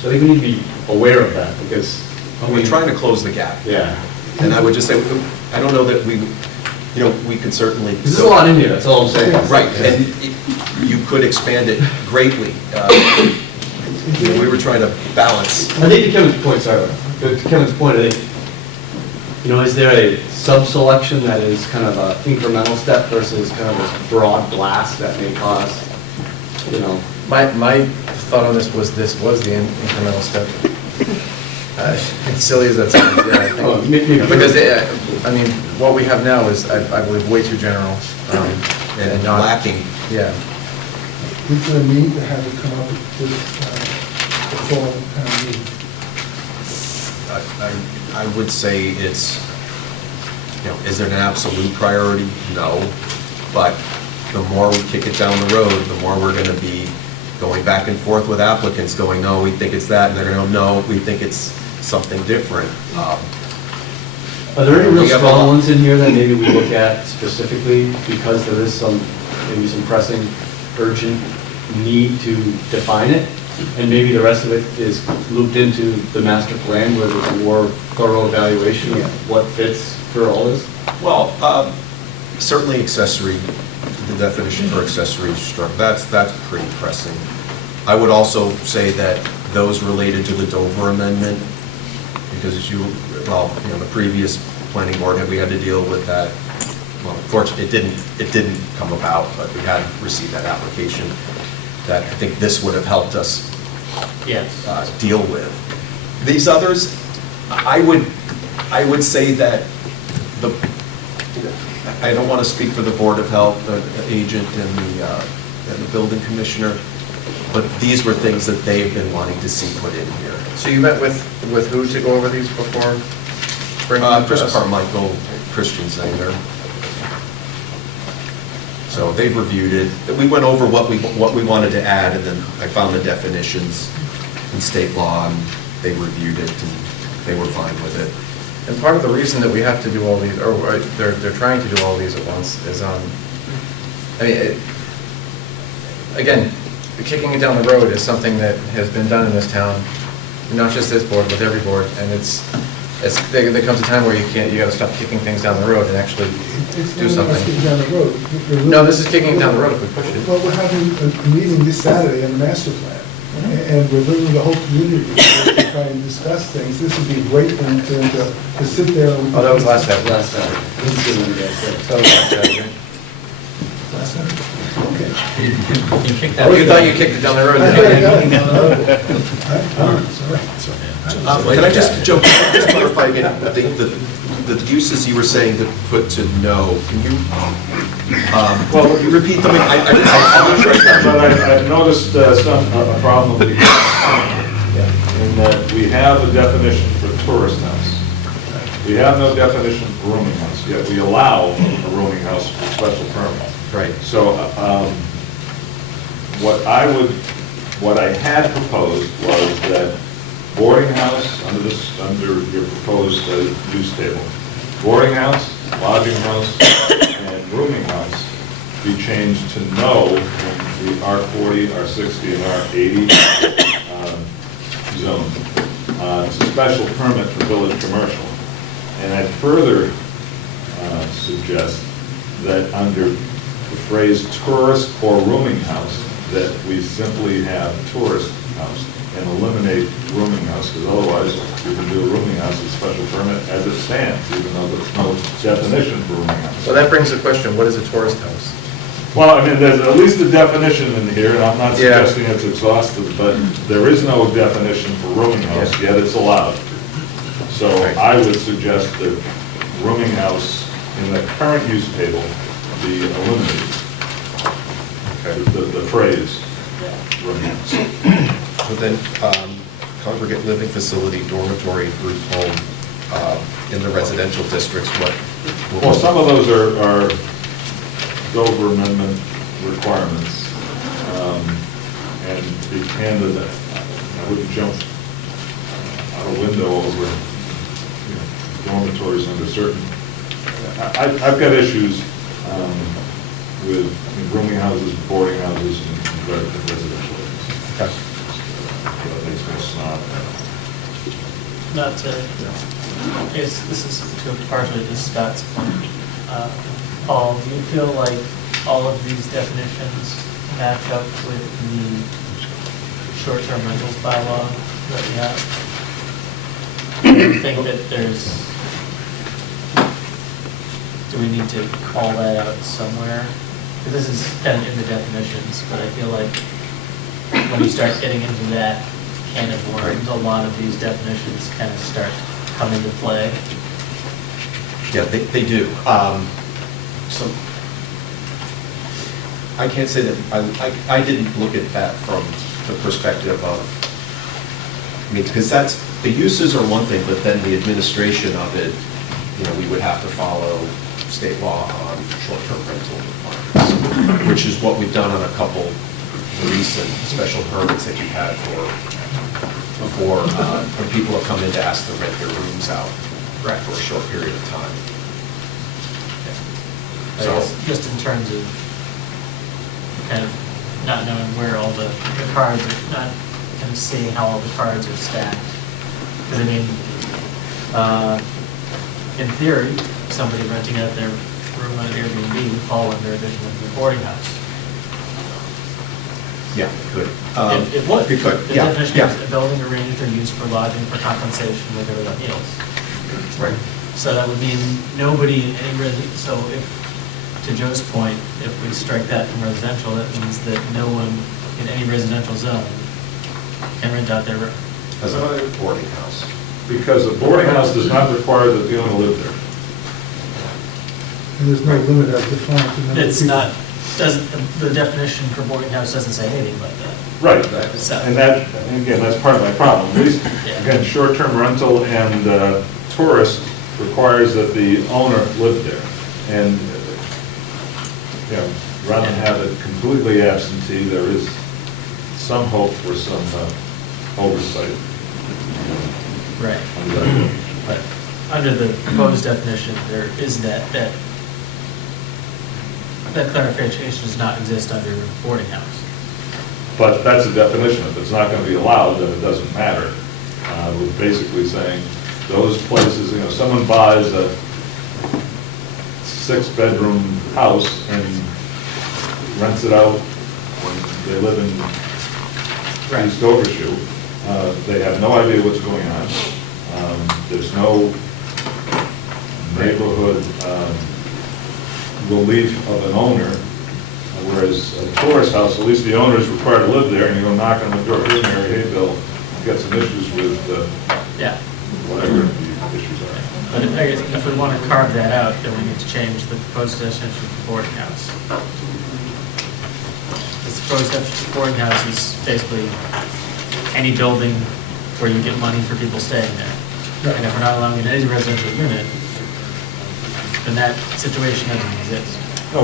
So I think we need to be aware of that because We're trying to close the gap. Yeah. And I would just say, I don't know that we could certainly. There's a lot in here, that's all I'm saying. Right, and you could expand it greatly. We were trying to balance. I think to Kevin's point, sorry, to Kevin's point, I think, is there a sub-selection that is kind of an incremental step versus kind of this broad blast that may cause, My thought on this was the incremental step. As silly as that sounds, yeah, I think. Oh, maybe- Because, I mean, what we have now is, I believe, way too general. And not lacking. Yeah. Is there a need to have it come up with the fall town meeting? I would say it's, is it an absolute priority? No. But the more we kick it down the road, the more we're going to be going back and forth with applicants going, no, we think it's that, and they're going to go, no, we think it's something different. Are there any real We have a strong lot. ones in here that maybe we look at specifically because there is maybe some pressing, urgent need to define it? And maybe the rest of it is looped into the master plan where there's a more thorough evaluation of what fits for all this? Well, certainly accessory, the definition for accessory structure, that's pretty pressing. I would also say that those related to the Dover Amendment, because the previous planning board, we had to deal with that. Well, unfortunately, it didn't come about, but we had received that application that I think this would have helped us Yes. deal with. These others, I would say that I don't want to speak for the Board of Health, the agent and the building commissioner, but these were things that they've been wanting to see put in here. So you met with who to go over these before? bringing them to Chris us? Carmichael, Christian Zanger. So they've reviewed it. We went over what we wanted to add, and then I found the definitions in state law, and they reviewed it, and they were fine with it. And part of the reason that we have to do all these, or they're trying to do all these at once, is, again, kicking it down the road is something that has been done in this town, not just this board, but every board, and there comes a time where you gotta stop kicking things down the road and actually do It's not something. down the road. No, this is kicking it down the road if we push it. Well, we're having a meeting this Saturday on the master plan, and we're bringing the whole community together to try and discuss things. This would be a great thing to sit there. And Oh, that was last Saturday. Last time. Let's see what you guys say. That was last Saturday. Last Saturday? Okay. You kick Oh, that. you thought you kicked it down the road? I didn't you? got it. Sorry. Can I just, Joe, can I just clarify again, the uses you were saying to put to no, can you, well, you repeat them? I'm not sure I got you. But I've noticed a problem in that we have a definition for tourist house. We have no definition for rooming house, yet we allow a rooming house for special permit. Right. So what I had proposed was that boarding house, under your proposed use table, boarding house, lodging house, and rooming house be changed to no in the R40, R60, and R80 zone. It's a special permit for village commercial. And I'd further suggest that under the phrase tourist or rooming house, that we simply have tourist house and eliminate rooming house, because otherwise you can do a rooming house with special permit as it stands, even though there's no definition for rooming house. So that brings the question, what is a tourist house? Well, I mean, there's at least a definition in here, and I'm not Yeah. suggesting it's exhaustive, but there is no definition for rooming house, yet it's allowed. So Right. I would suggest that rooming house in the current use table be eliminated. The phrase rooming house. So then, congregate living facility, dormitory, group home, in the residential districts, what? Well, some of those are Dover Amendment requirements. And to be candid, I wouldn't jump out a window over, you know, dormitories under certain, I've got issues with rooming houses, boarding houses, and residential areas. Okay. That makes me snob. Not to, I guess this is to partially to Scott's point. Paul, do you feel like all of these definitions match up with the short-term rentals bylaw that we have? Do you think that do we need to call that out somewhere? Because this is kind of in the definitions, but I feel like when you start getting into that can of worms, a lot of these definitions kind of start to come into play. Yeah, they do. So I can't say that, I didn't look at that from the perspective of, I mean, because the uses are one thing, but then the administration of it, you know, we would have to follow state law on short-term rental requirements, which is what we've done on a couple recent special permits that you've had before, when people have come in to ask to rent their rooms out for a short period of time. So just in terms of kind of not knowing where all the cards are, not kind of seeing how all the cards are stacked. Because I mean, in theory, somebody renting out their room on an Airbnb would fall under addition of the boarding house. Yeah, it could. It would. It could, The yeah, definition yeah. is a building arranged or used for lodging for compensation with or without meals. Right. So that would mean nobody in any resident, so if, to Joe's point, if we strike that from residential, that means that no one in any residential zone can rent out their room. As a boarding house. Because a boarding house does not require that the owner live there. And there's no limit as defined to number of It's people. not, the definition for boarding house doesn't say anything about that. Right, So- and again, that's part of my problem. These, Yeah. again, short-term rental and tourist requires that the owner live there. And, you know, rather than have it completely absentee, there is some hope for some oversight. Right. under that. But under the proposed definition, there is that clarification does not exist under boarding house. But that's a definition. If it's not going to be allowed, then it doesn't matter. We're basically saying those places, you know, someone buys a 6-bedroom house and rents it out when they live in East Overshoe. They have no idea what's going on. There's no neighborhood relief of an owner, whereas a tourist house, at least the owner is required to live there, and you go knock on the door, hey Mary, hey Bill, I've got some issues with Yeah. whatever the issues are. But I guess if we want to carve that out, then we need to change the proposed definition for boarding house. The proposed definition for boarding house is basically any building where you get money for people staying there. And if we're not allowing it in any residential unit, then that situation doesn't exist. No,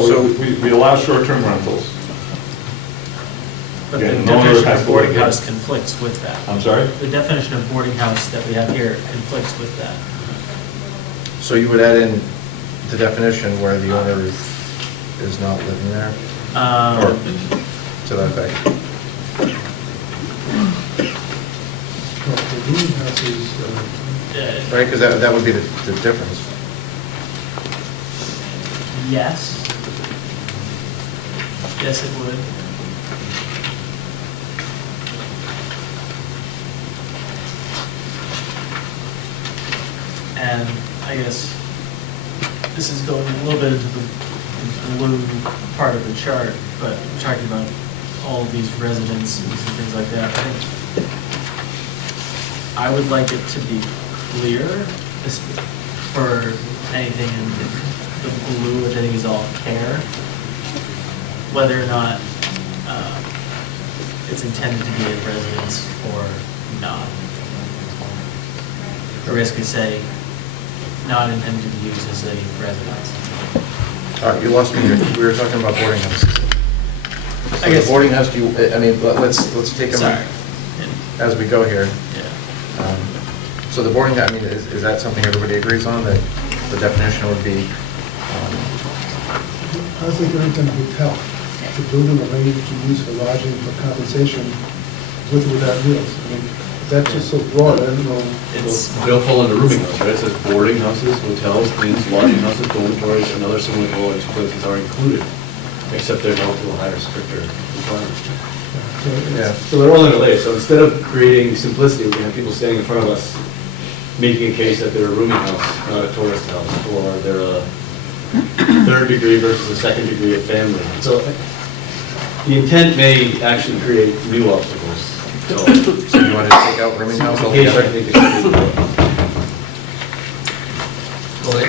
we allow short-term rentals. But the Again, the owner definition has of to boarding live there. house conflicts with that. I'm sorry? The definition of boarding house that we have here conflicts with that. So you would add in the definition where the owner is not living there? Or to that effect? Well, the rooming houses, Right, because that would be the difference. Yes. Yes, it would. And I guess this is going a little bit into the blue part of the chart, but we're talking about all of these residences and things like that. I would like it to be clear for anything in the blue, which I think is all care, whether or not it's intended to be a residence or not. Or basically say, not intended to be used as a residence. All right, you lost me here. We were talking about boarding houses. So the boarding house, do you, I mean, let's take them Sorry. as we go here. Yeah. So the boarding, I mean, is that something everybody agrees on, that the definition would be, I was thinking anything hotel, the building arranged to use for lodging for compensation with or without meals. I mean, that's just so broad, I don't know. They don't fall under rooming house, right? It says boarding houses, hotels, inns, lodging houses, dormitories, and other similar dwelling places are included, except they're held to a higher, stricter requirement. So it's- yeah. So they're all interrelated, so instead of creating simplicity, we have people standing in front of us making a case that they're a rooming house, not a tourist house, or they're a third degree versus a second degree of family. So the intent may actually create new obstacles. So So you want to take out rooming house simplification, altogether? I think, is key. Well,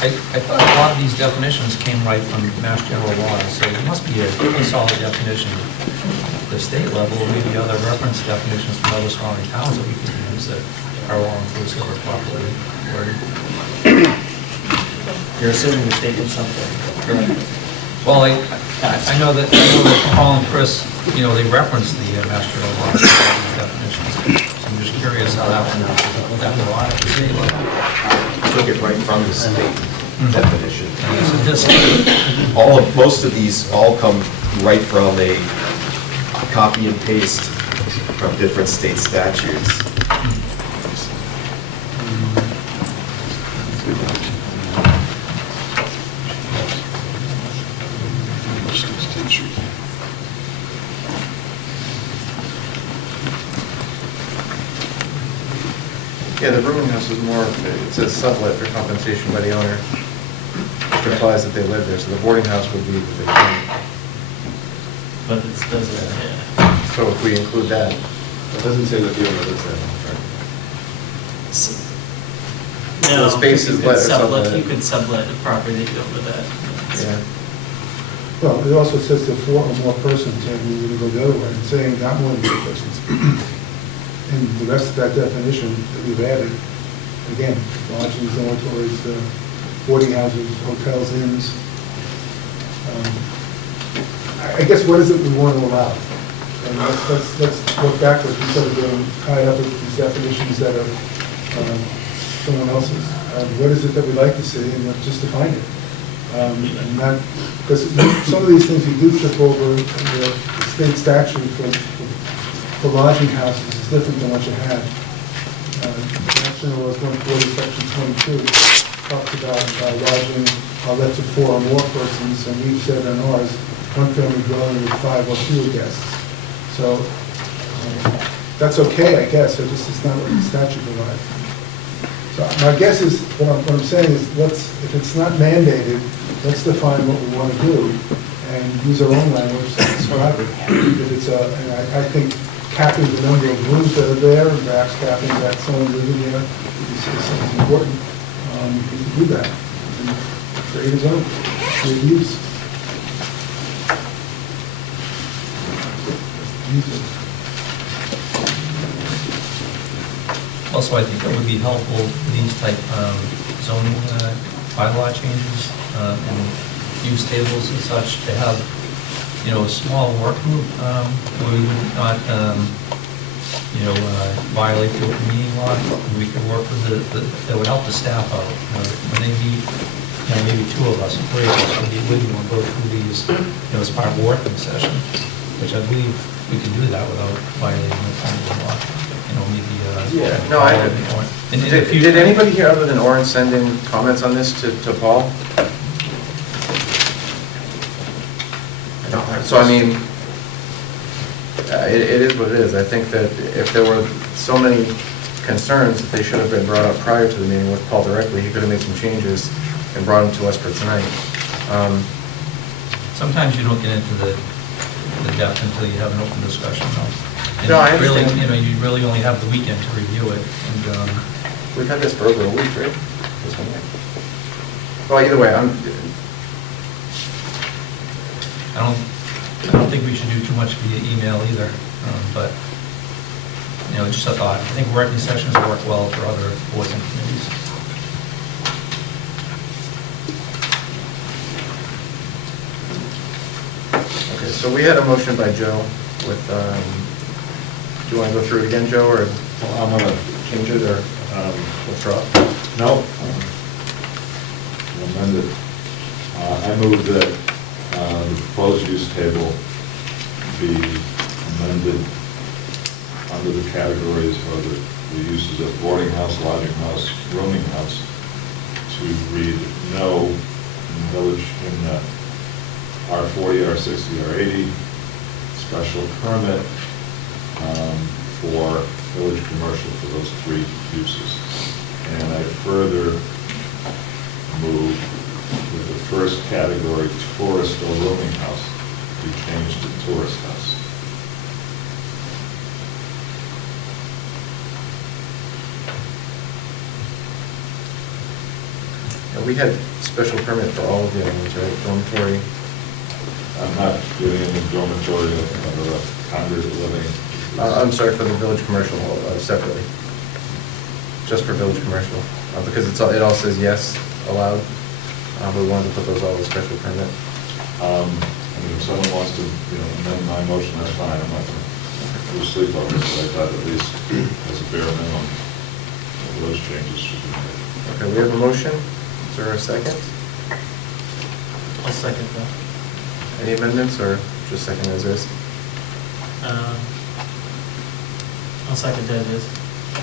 I thought a lot of these definitions came right from Mass General law, so there must be a solid definition at the state level, or maybe other reference definitions from other surrounding towns that we can use that are all inclusive or properly worded. You're assuming you're taking something. Well, I know that Paul and Chris, you know, they reference the Mass General law definitions, so I'm just curious how that one, that law at the state level. Took it right from the state definition. So this- Most of these all come right from a copy and paste from different state statutes. Yeah, the rooming house is more, it says sublet for compensation by the owner, which implies that they live there, so the boarding house would be the tenant. But it doesn't, yeah. So if we include that, It doesn't say that the owner lives there. No, the space is you could let or sublet, sublet. you could sublet the property that you don't live at. yeah. Well, it also says that 4 or more persons, and we're going to go the other way, and saying not more than 2 persons. And the rest of that definition that we've added, again, lodgings, dormitories, boarding houses, hotels, inns. I guess what is it we want to allow? And let's work backwards instead of getting tied up with these definitions that are someone else's. What is it that we like to see, and let's just define it. And not, because some of these things you do trip over, the state statute for lodging houses is different than what you have. National Law 140, Section 22, talks about lodging less than 4 or more persons, and we've said in ours, one family dwelling with 5 or fewer guests. So that's okay, I guess, it just is not what the statute provides. So my guess is, what I'm saying is, if it's not mandated, let's define what we want to do and use our own language to describe it. If it's and I think capping the number of rooms that are there, and perhaps capping that someone living there is important. You can do that. And create a zone, create use. Also, I think it would be helpful, these type zoning bylaw changes and use tables and such, to have, you know, a small work group where we would not, violate the open meeting law. We could work with that would help the staff out. When they meet, maybe 2 of us, or 3 of us, would be with you and go through these, as part of a working session, which I believe we can do that without violating the planning law. Maybe. Yeah, no, did anybody here other than Orin send in comments on this to Paul? So I mean, it is what it is. I think that if there were so many concerns, they should have been brought up prior to the meeting with Paul directly. He could have made some changes and brought them to us for tonight. Sometimes you don't get into the depth until you have an open discussion, though. And No, I really, understand. you really only have the weekend to review it, and, We've had this for over a week, right? Well, either way, I don't think we should do too much via email either, but, just a thought. I think working sessions work well for other boards and committees. So we had a motion by Joe with, do you want to go through it again, Joe, or Well, I'm gonna, change it, or withdraw? no, amend it. I move that the proposed use table be amended under the categories of the uses of boarding house, lodging house, rooming house, to read no in the village in R40, R60, R80, special permit for village commercial for those three uses. And I further move with the first category, tourist or rooming house, be changed to tourist house. And we had special permit for all of the other ones, right? Dormitory. I'm not doing any dormitory or congregate living. I'm sorry, for the village commercial separately. Just for village commercial, because it all says yes, allowed. But we wanted to put those all as special permit. I mean, if someone wants to, amend my motion, that's fine. I'm not going to lose sleep over it, but I thought at least as a bare minimum, those changes should be made. Okay, we have a motion. Is there a second? I'll second that. Any amendments, or just second as is? I'll second that as. All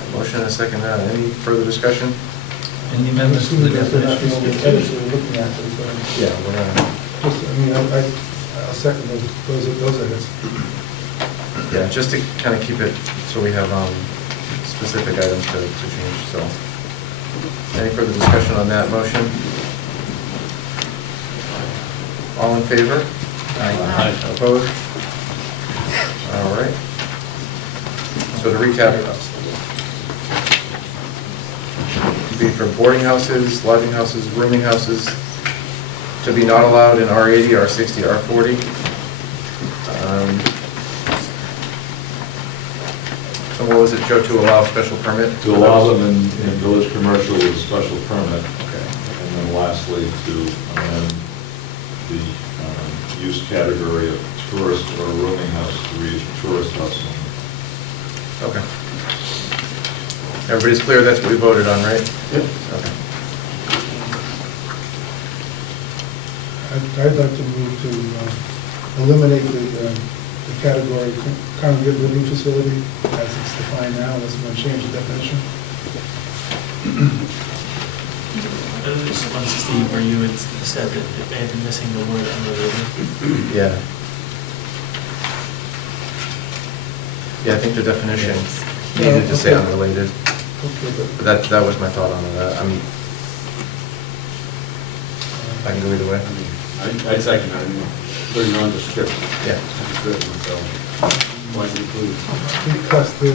right, motion and a second. Any further discussion? Any amendments to the definition? Looking at it, but Yeah, we're gonna, just, I mean, I'll second those items. yeah, just to kind of keep it, so we have specific items to change, so. Any further discussion on that motion? All in favor? Aye. Opposed? All right. So to recap, be for boarding houses, lodging houses, rooming houses, to be not allowed in R80, R60, R40. So what was it, Joe, to allow special permit? To allow them in village commercial with a special permit. Okay. And then lastly, to amend the use category of tourist or rooming house to read tourist house only. Okay. Everybody's clear, that's what we voted on, right? Yep. Okay. I'd like to move to eliminate the category congregate living facility as it's defined now, unless we're going to change the definition. Just want to see where you had said that they had been missing the word unrelated. Yeah. Yeah, I think the definition needed to say okay. unrelated, Okay, but that was my thought on that. I can go either way. I'd second that, putting on the script. Yeah. It's written, so why is it included? because there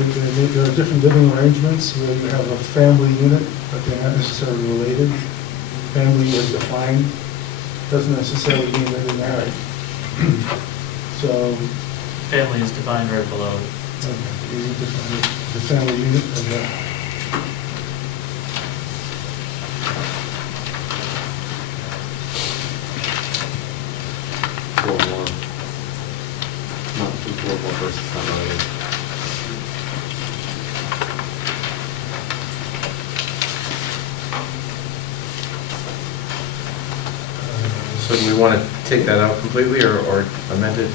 are different living arrangements where you have a family unit, but they're not necessarily related. Family is defined, doesn't necessarily mean that they're married. So, Family is defined right below. the family unit of the Four more. Not four more versus somebody. So do we want to take that out completely or amend it?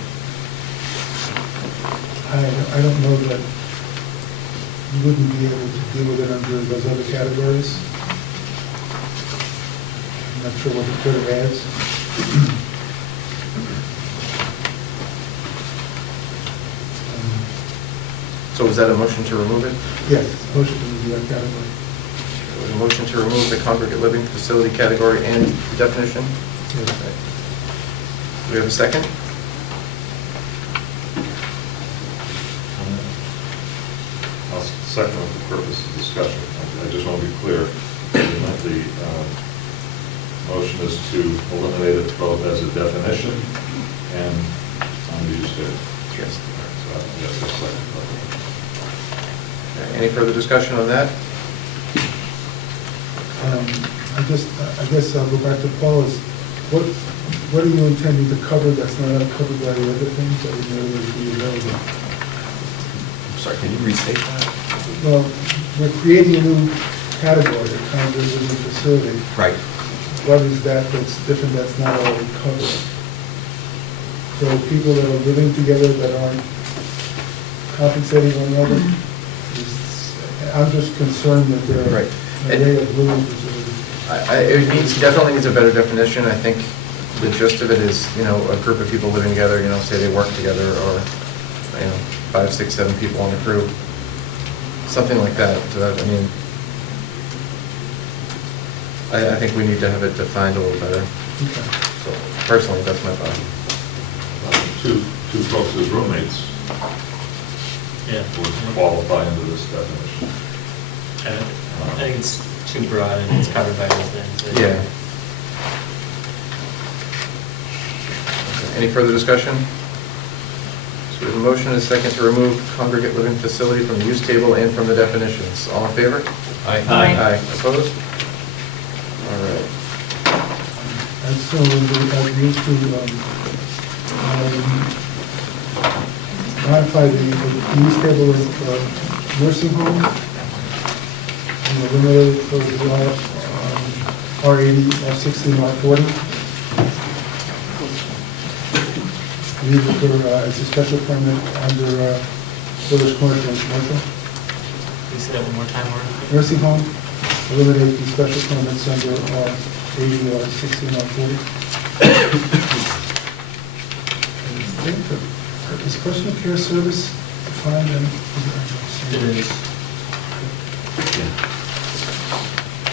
I don't know that you wouldn't be able to deal with it under those other categories. I'm not sure what the further adds. So is that a motion to remove it? Yes, motion to review that category. A motion to remove the congregate living facility category and definition? Yes. Do we have a second? I'll second with the purpose of discussion. I just want to be clear. The motion is to eliminate it both as a definition and on the use table. Yes. So, yes, I'll second. Any further discussion on that? I guess I'll go back to Paula's what are you intending to cover that's not covered by the other things that would normally be available? I'm sorry, can you restate that? Well, we're creating a new category, a congregate living facility. Right. What is that that's different that's not already covered? So people that are living together that aren't compensating one another, I'm just concerned that there are Right. an array of living facilities. Definitely needs a better definition. I think the gist of it is, a group of people living together, say they work together, or, 5, 6, 7 people on the crew. Something like that. I think we need to have it defined a little better. Okay. So personally, that's my thought. Two folks as roommates Yeah. would qualify into this definition. I think it's too broad and it's covered by other things. Yeah. Any further discussion? So we have a motion and a second to remove congregate living facility from the use table and from the definitions. All in favor? Aye. Aye. Opposed? All right. And so I need to modify the use table of nursing home and eliminate it for the R80, R60, and R40. Leave it for, as a special permit under village commercial and commercial. Can you say that one more time, Warren? Nursing home, eliminate the special permits under R80, R60, and R40. Is personal care service defined in? It is.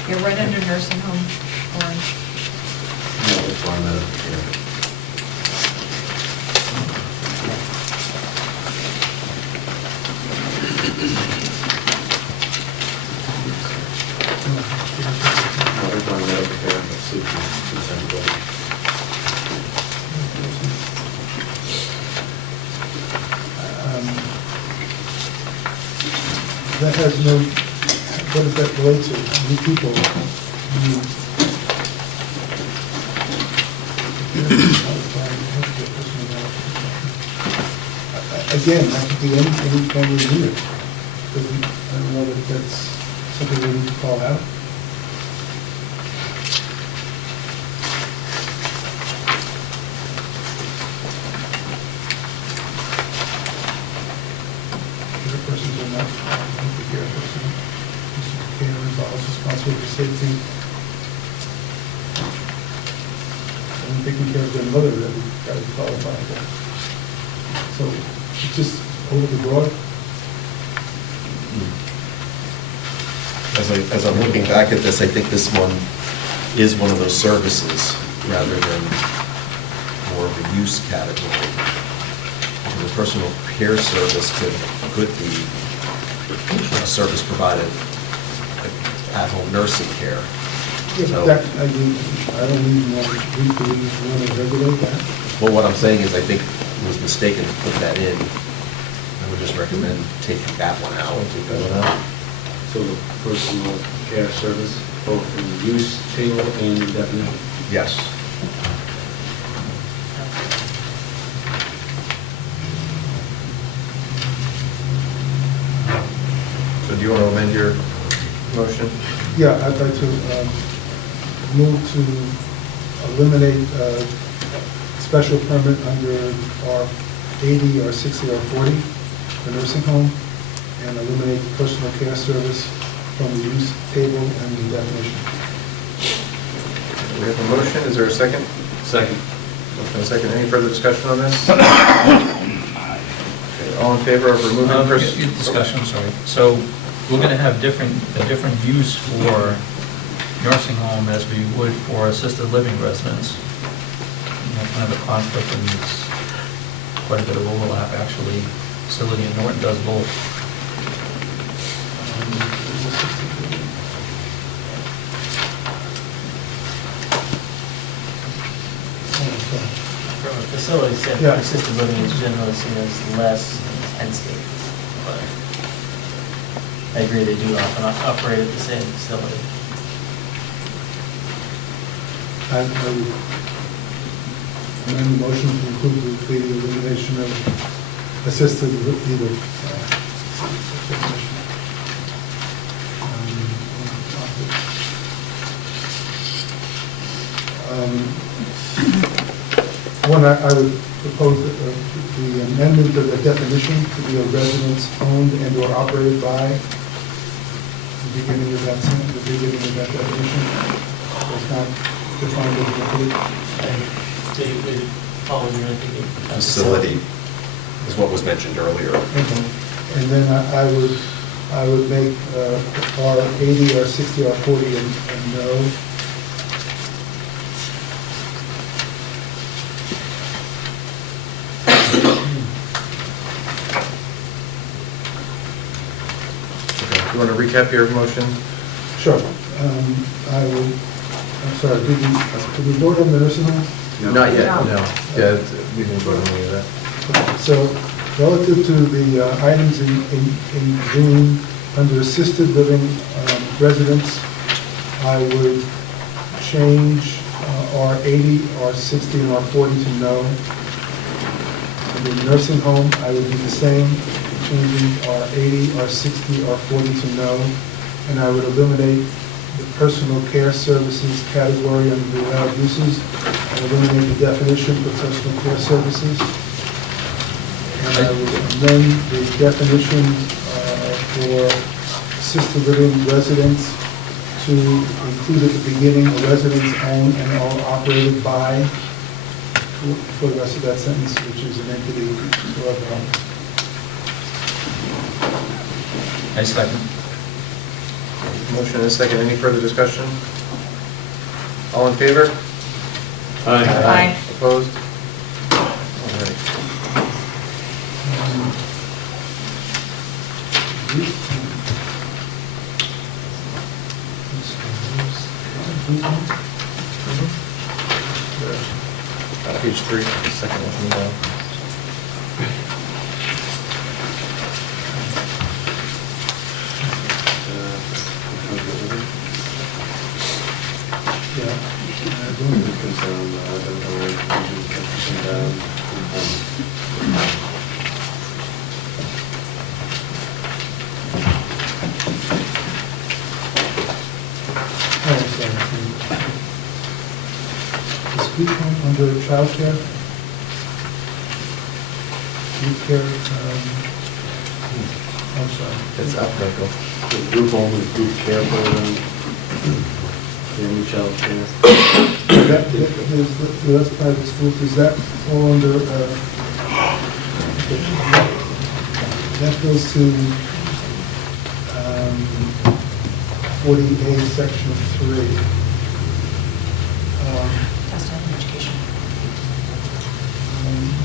You're right under nursing home, Orange. No, it's fine, yeah. That has no, what does that relate to? New people? Again, that could be any family unit. I don't know that that's something we need to call out. The persons are not, the care person, care involves responsibility for safety. And taking care of their mother that would qualify for. So it's just overly broad. As I'm looking back at this, I think this one is one of those services rather than more of a use category. And the personal care service could be a service provided, like at-home nursing care. Yeah, So- but that, I don't even want to regulate that. Well, what I'm saying is I think it was mistaken to put that in. I would just recommend taking that one out. Take that one out. So the personal care service, both in the use table and the definition. Yes. So do you want to amend your motion? Yeah, I'd like to move to eliminate special permit under R80, R60, R40, the nursing home, and eliminate the personal care service from the use table and the definition. We have a motion. Is there a second? Second. Motion and a second. Any further discussion on this? Okay, all in favor of removing Discussion, sorry. So we're going to have a different use for nursing home as we would for assisted living residents. Kind of a conflict, and it's quite a bit of overlap, actually. Facility in Norton does both. From a facility standpoint, Yeah. assisted living is generally seen as less intensive, but I agree they do often operate at the same facility. I would amend the motion to include the elimination of assisted living. One, I would propose the amendment of the definition to be a residence owned and or operated by, the beginning of that sentence, the beginning of that definition, is not defined as include. They follow your thinking. Facility is what was mentioned earlier. And then I would make R80, R60, R40 and no. You want to recap your motion? Sure. I'm sorry, did we vote on the nursing home? Not yet, No. no. Yeah, we didn't vote on any of that. So relative to the items in June, under assisted living residents, I would change R80, R60, and R40 to no. Under nursing home, I would do the same, changing R80, R60, R40 to no. And I would eliminate the personal care services category under the allowed uses, and eliminate the definition for personal care services. And I would amend the definition for assisted living residents to include at the beginning, a residence owned and or operated by, for the rest of that sentence, which is an entity of, I second. Motion and a second. Any further discussion? All in favor? Aye. Opposed? All right. Page 3, the second one from down. Is group home under childcare? Group care, I'm sorry. It's alphabetical. Group home with group care program, family child care. That's private schools, does that fall under, that goes to 40A, section 3.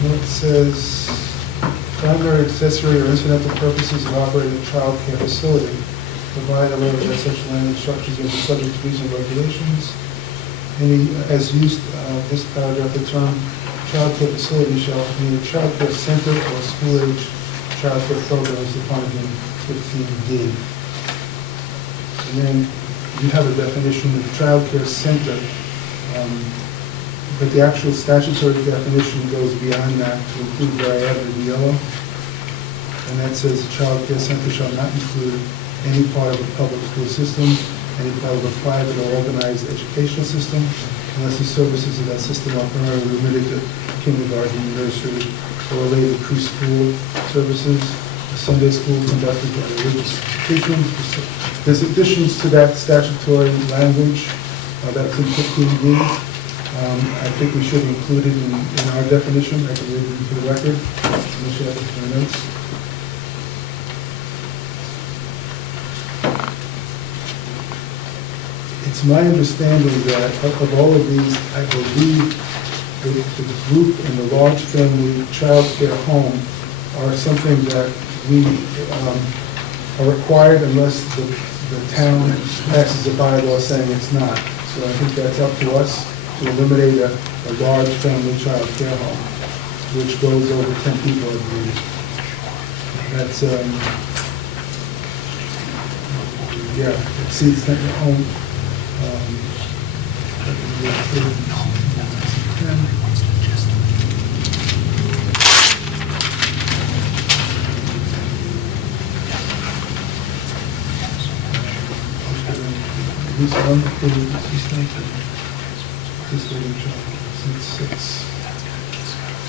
It says, primary, accessory, or incidental purposes of operating a child care facility, provide a level of such land and structures as are subject to reasonable regulations. Any, as used, this paragraph, the term child care facility shall mean a child care center or school-age child care program as defined in 15D. And then you have a definition of child care center, but the actual statutory definition goes beyond that to include where I added in yellow. And that says a child care center shall not include any part of a public school system, any part of a private or organized educational system, unless the services of that system are primarily limited to kindergarten, nursery, or related preschool services, a Sunday school conducted by religious institutions. There's additions to that statutory language that's in 15D. I think we should include it in our definition. I can read it for the record. Let me share my notes. It's my understanding that of all of these, I believe the group and the large family child care home are something that we are required unless the town passes a bylaw saying it's not. So I think that's up to us to eliminate a large family child care home, which goes over 10 people, I believe. That's, yeah, exceeds 10 home. least one freestanding child, since 6.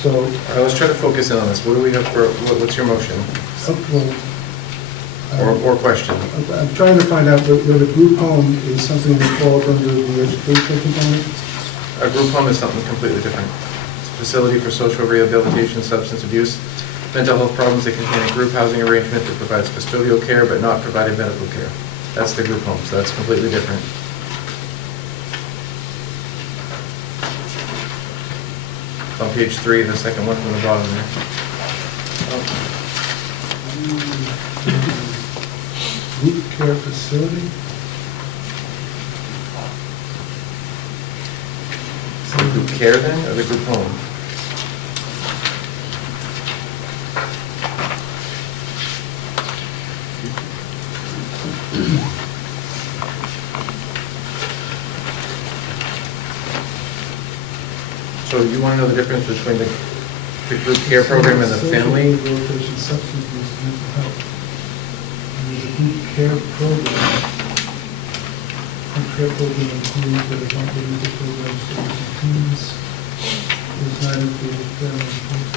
So, All right, let's try to focus in on this. What do we have for, what's your motion or question? I'm trying to find out whether group home is something that falls under the educational component. A group home is something completely different. It's a facility for social rehabilitation, substance abuse, mental health problems that contain a group housing arrangement that provides custodial care but not provided medical care. That's the group home, so that's completely different. On page 3, the second one from the bottom there. Group care facility? The group care then, or the group home? So you want to know the difference between the group care program and the family? Social rehabilitation, substance abuse, mental health. And there's a group care program. Group care program includes but is not limited to programs servicing teens. Does not include family support.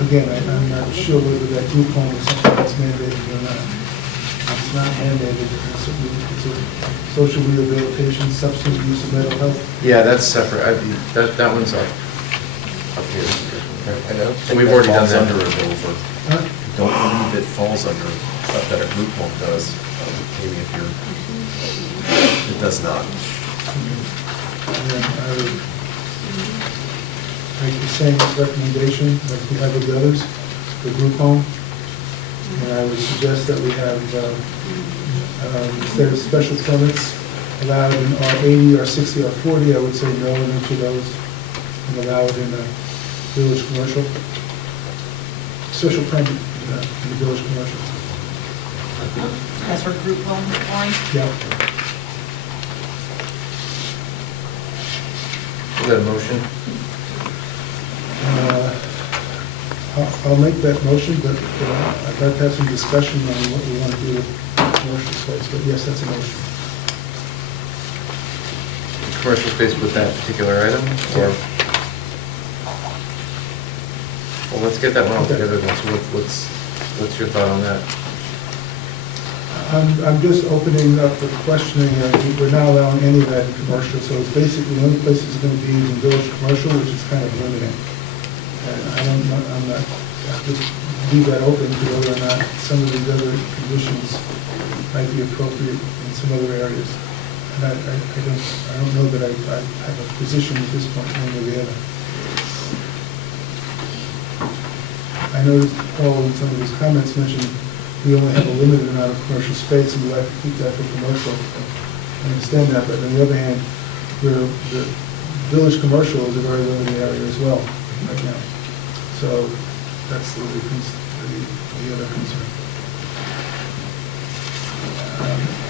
Again, I'm not sure whether that group home is something that's mandated or not. It's not mandated, it's a social rehabilitation, substance abuse, and mental health. Yeah, that's separate. That one's up here. I don't So think we've that already done falls that. under it, though, Huh? don't believe it falls under stuff that a group home does. Maybe if you're, it does not. And then I would make the same recommendation that we have with the others, the group home. And I would suggest that we have, instead of special permits allowed in R80, R60, R40, I would say no in each of those, and allow it in the village commercial. Special permit in the village commercial. That's for group home, Warren? Yeah. Is that a motion? I'll make that motion, but I'd like to have some discussion on what we want to do with commercial space, but yes, that's a motion. Commercial space with that particular item, or? Well, let's get that one all together then. So what's your thought on that? I'm just opening up the questioning, we're not allowing any of that in commercial, so it's basically the only place it's going to be is in village commercial, which is kind of limiting. And I'm not, I just leave that open to whether or not some of these other conditions might be appropriate in some other areas. And I don't know that I have a position at this point, one or the other. I noticed Paul in some of his comments mentioned we only have a limited amount of commercial space and we like to keep that for commercial. I understand that, but on the other hand, the village commercial is a very limited area as well right now. So that's the other concern.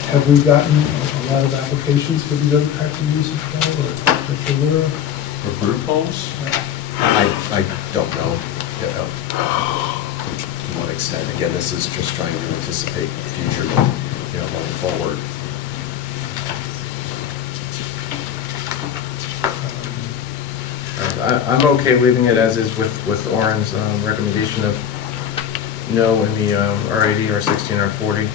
Have we gotten a lot of applications for these other types of uses, Paul, or that you're aware of? For group homes? I don't know, you know, to what extent. Again, this is just trying to anticipate the future, you know, going forward. I'm okay leaving it as is with Oren's recommendation of no in the R80, R60, and R40.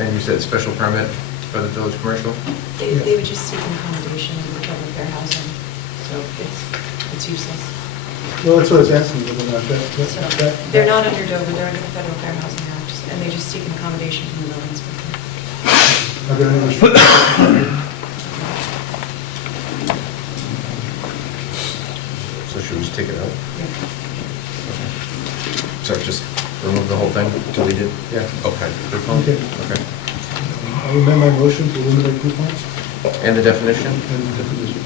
And you said special permit for the village commercial? They would just seek an accommodation in the public fair housing, so it's useless. Well, that's what I was asking, whether or not So they're not under Dover, they're under the Federal Fair Housing Act, and they just seek an accommodation from the building inspector. Are there any restrictions? So should we just take it out? Yeah. So just remove the whole thing, delete it? Yeah. Okay. Group home? Okay. Okay. I amend my motion to eliminate coupons And the definition? and the definition.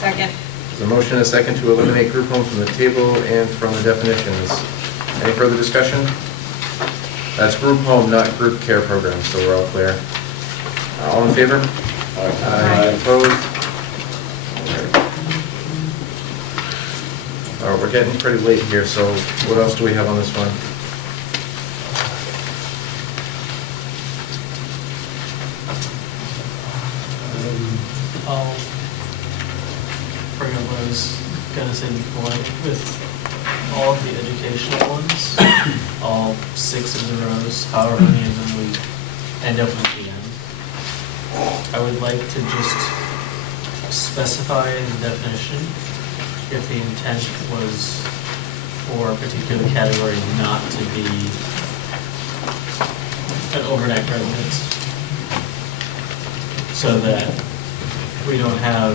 Second. There's a motion and a second to eliminate group home from the table and from the definitions. Any further discussion? That's group home, not group care program, so we're all clear. All in favor? Aye. Opposed? We're getting pretty late here, so what else do we have on this one? I'll bring up what I was gonna say before, with all of the educational ones, all 6 of the rows, however many of them we end up with at the end. I would like to just specify in the definition if the intent was for a particular category not to be an overnight residence, so that we don't have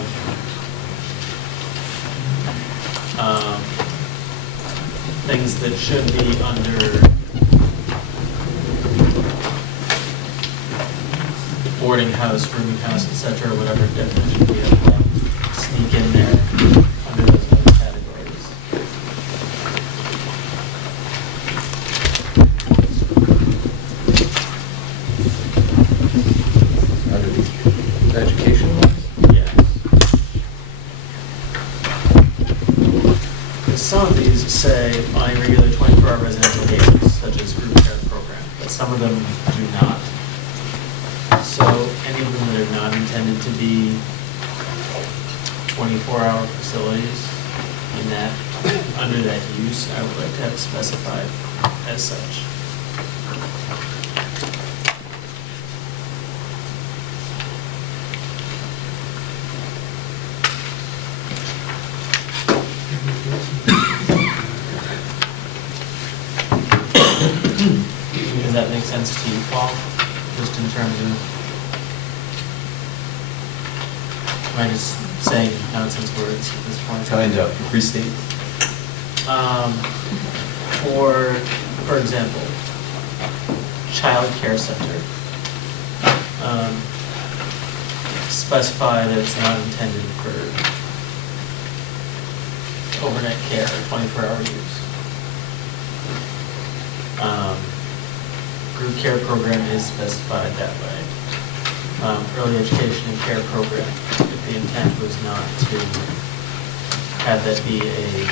things that should be under boarding house, rooming house, etc., whatever definition we have left, sneak in there under those other categories. Under the education ones? Yes. Because some of these say on a regular 24-hour residential basis, such as group care program, but some of them do not. So any of them that are not intended to be 24-hour facilities in that, under that use, I would like to have specified as such. Does that make sense to you, Paul? Just in terms of, am I just saying nonsense words at this point? Kind of, restate. For example, child care center. Specify that it's not intended for overnight care or 24-hour use. Group care program is specified that way. Early education and care program, if the intent was not to have that be a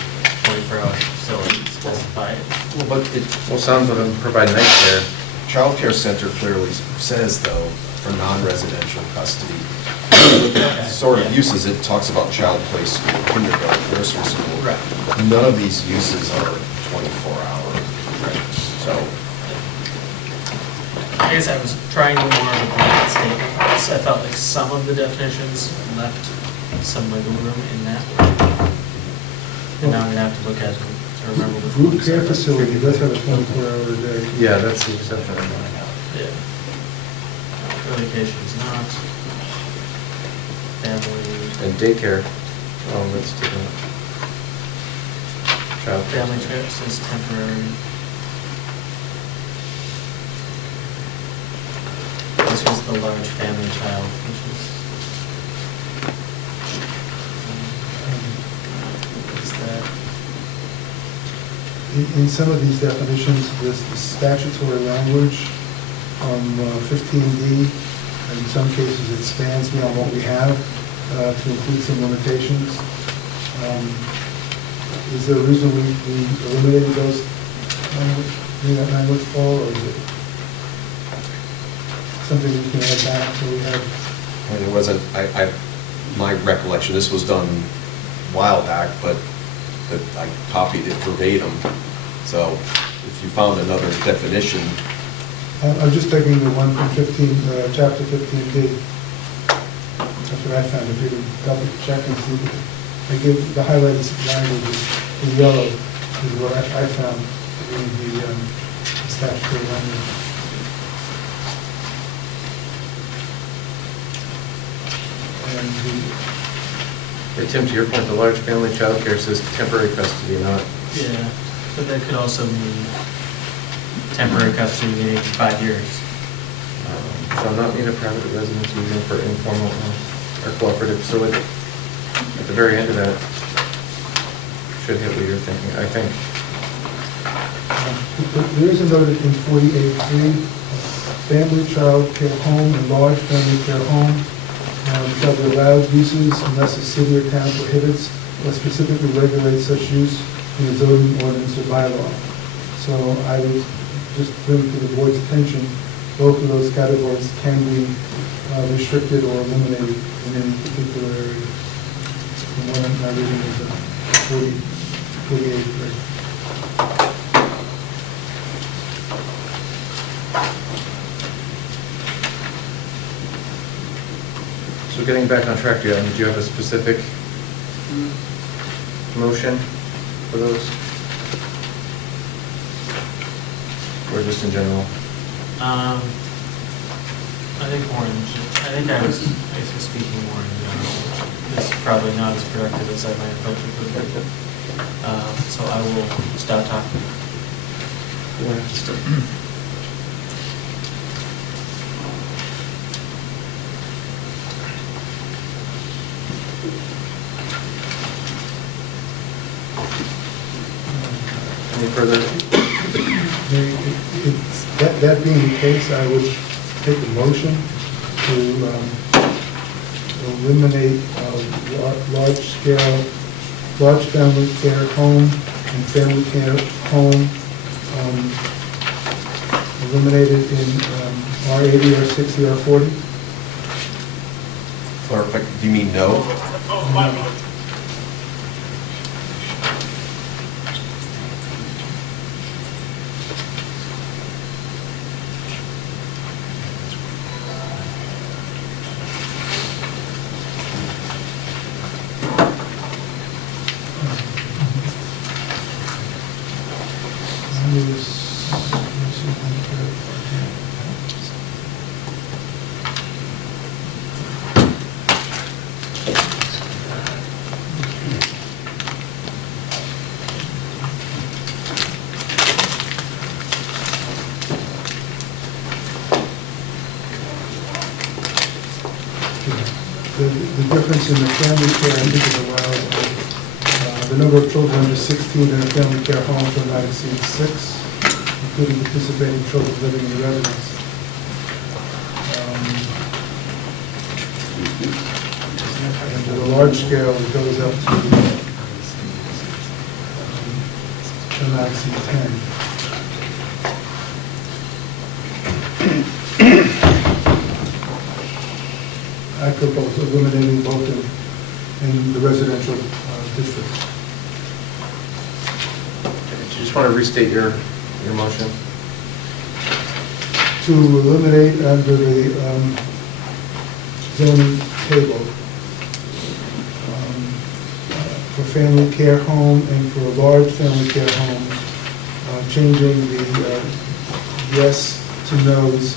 24-hour facility, specify it. Well, but Well, some of them provide night care. Child care center clearly says, though, for non-residential custody. If you look at sort of uses, it talks about child play school, kindergarten, nursery school. Right. None of these uses are 24-hour. So, I guess I was trying to more of a blanket statement. I felt like some of the definitions left some wiggle room in that. And now I'm gonna have to look at them to remember the. Group care facility does have a 24-hour a day. Yeah, that's the exception. Yeah. Early education is not. Family. And daycare, that's different. Child care. Family trips is temporary. This was the large family child, which is. What's that? In some of these definitions, there's the statutory language on 15D, and in some cases it expands beyond what we have to include some limitations. Is there a reason we eliminated those language, Paul, or is it something we can add back so we have? I mean, it wasn't, my recollection, this was done a while back, but I copied it verbatim. So if you found another definition. I'm just taking the one from chapter 15D. That's what I found. If you can double check and see, I give the highlighted language in yellow is what I found in the statutory language. And Hey, Tim, to your point, the large family child care says temporary custody, not. Yeah, but that could also mean temporary custody meaning 5 years. Shall not mean a private residence using for informal or cooperative. So at the very end of that, should hit what you're thinking, I think. there is a note in 48.3, family child care home and large family care home shall be allowed uses unless the city or town prohibits. or specifically regulate such use in a zoning ordinance or bylaw. So I would just bring to the board's attention, both of those categories can be restricted or eliminated in any particular area. And one of my reading is 48. So getting back on track, do you have a specific motion for those? Or just in general? I think I was speaking more in general, which is probably not as productive as I might have hoped it would be. So I will stop talking. Any further? That being the case, I would take a motion to eliminate large family care home and family care home eliminated in R80, R60, R40. Clarify, do you mean no? The difference in the family care, I think, is allowed, the number of children under 16 in a family care home shall not exceed 6, including participating children living in the residence. And to the large scale, it goes up to shall not exceed 10. I propose eliminating both in the residential district. Do you just want to restate your motion? To eliminate under the zoning table for family care home and for large family care homes, changing the yes to no's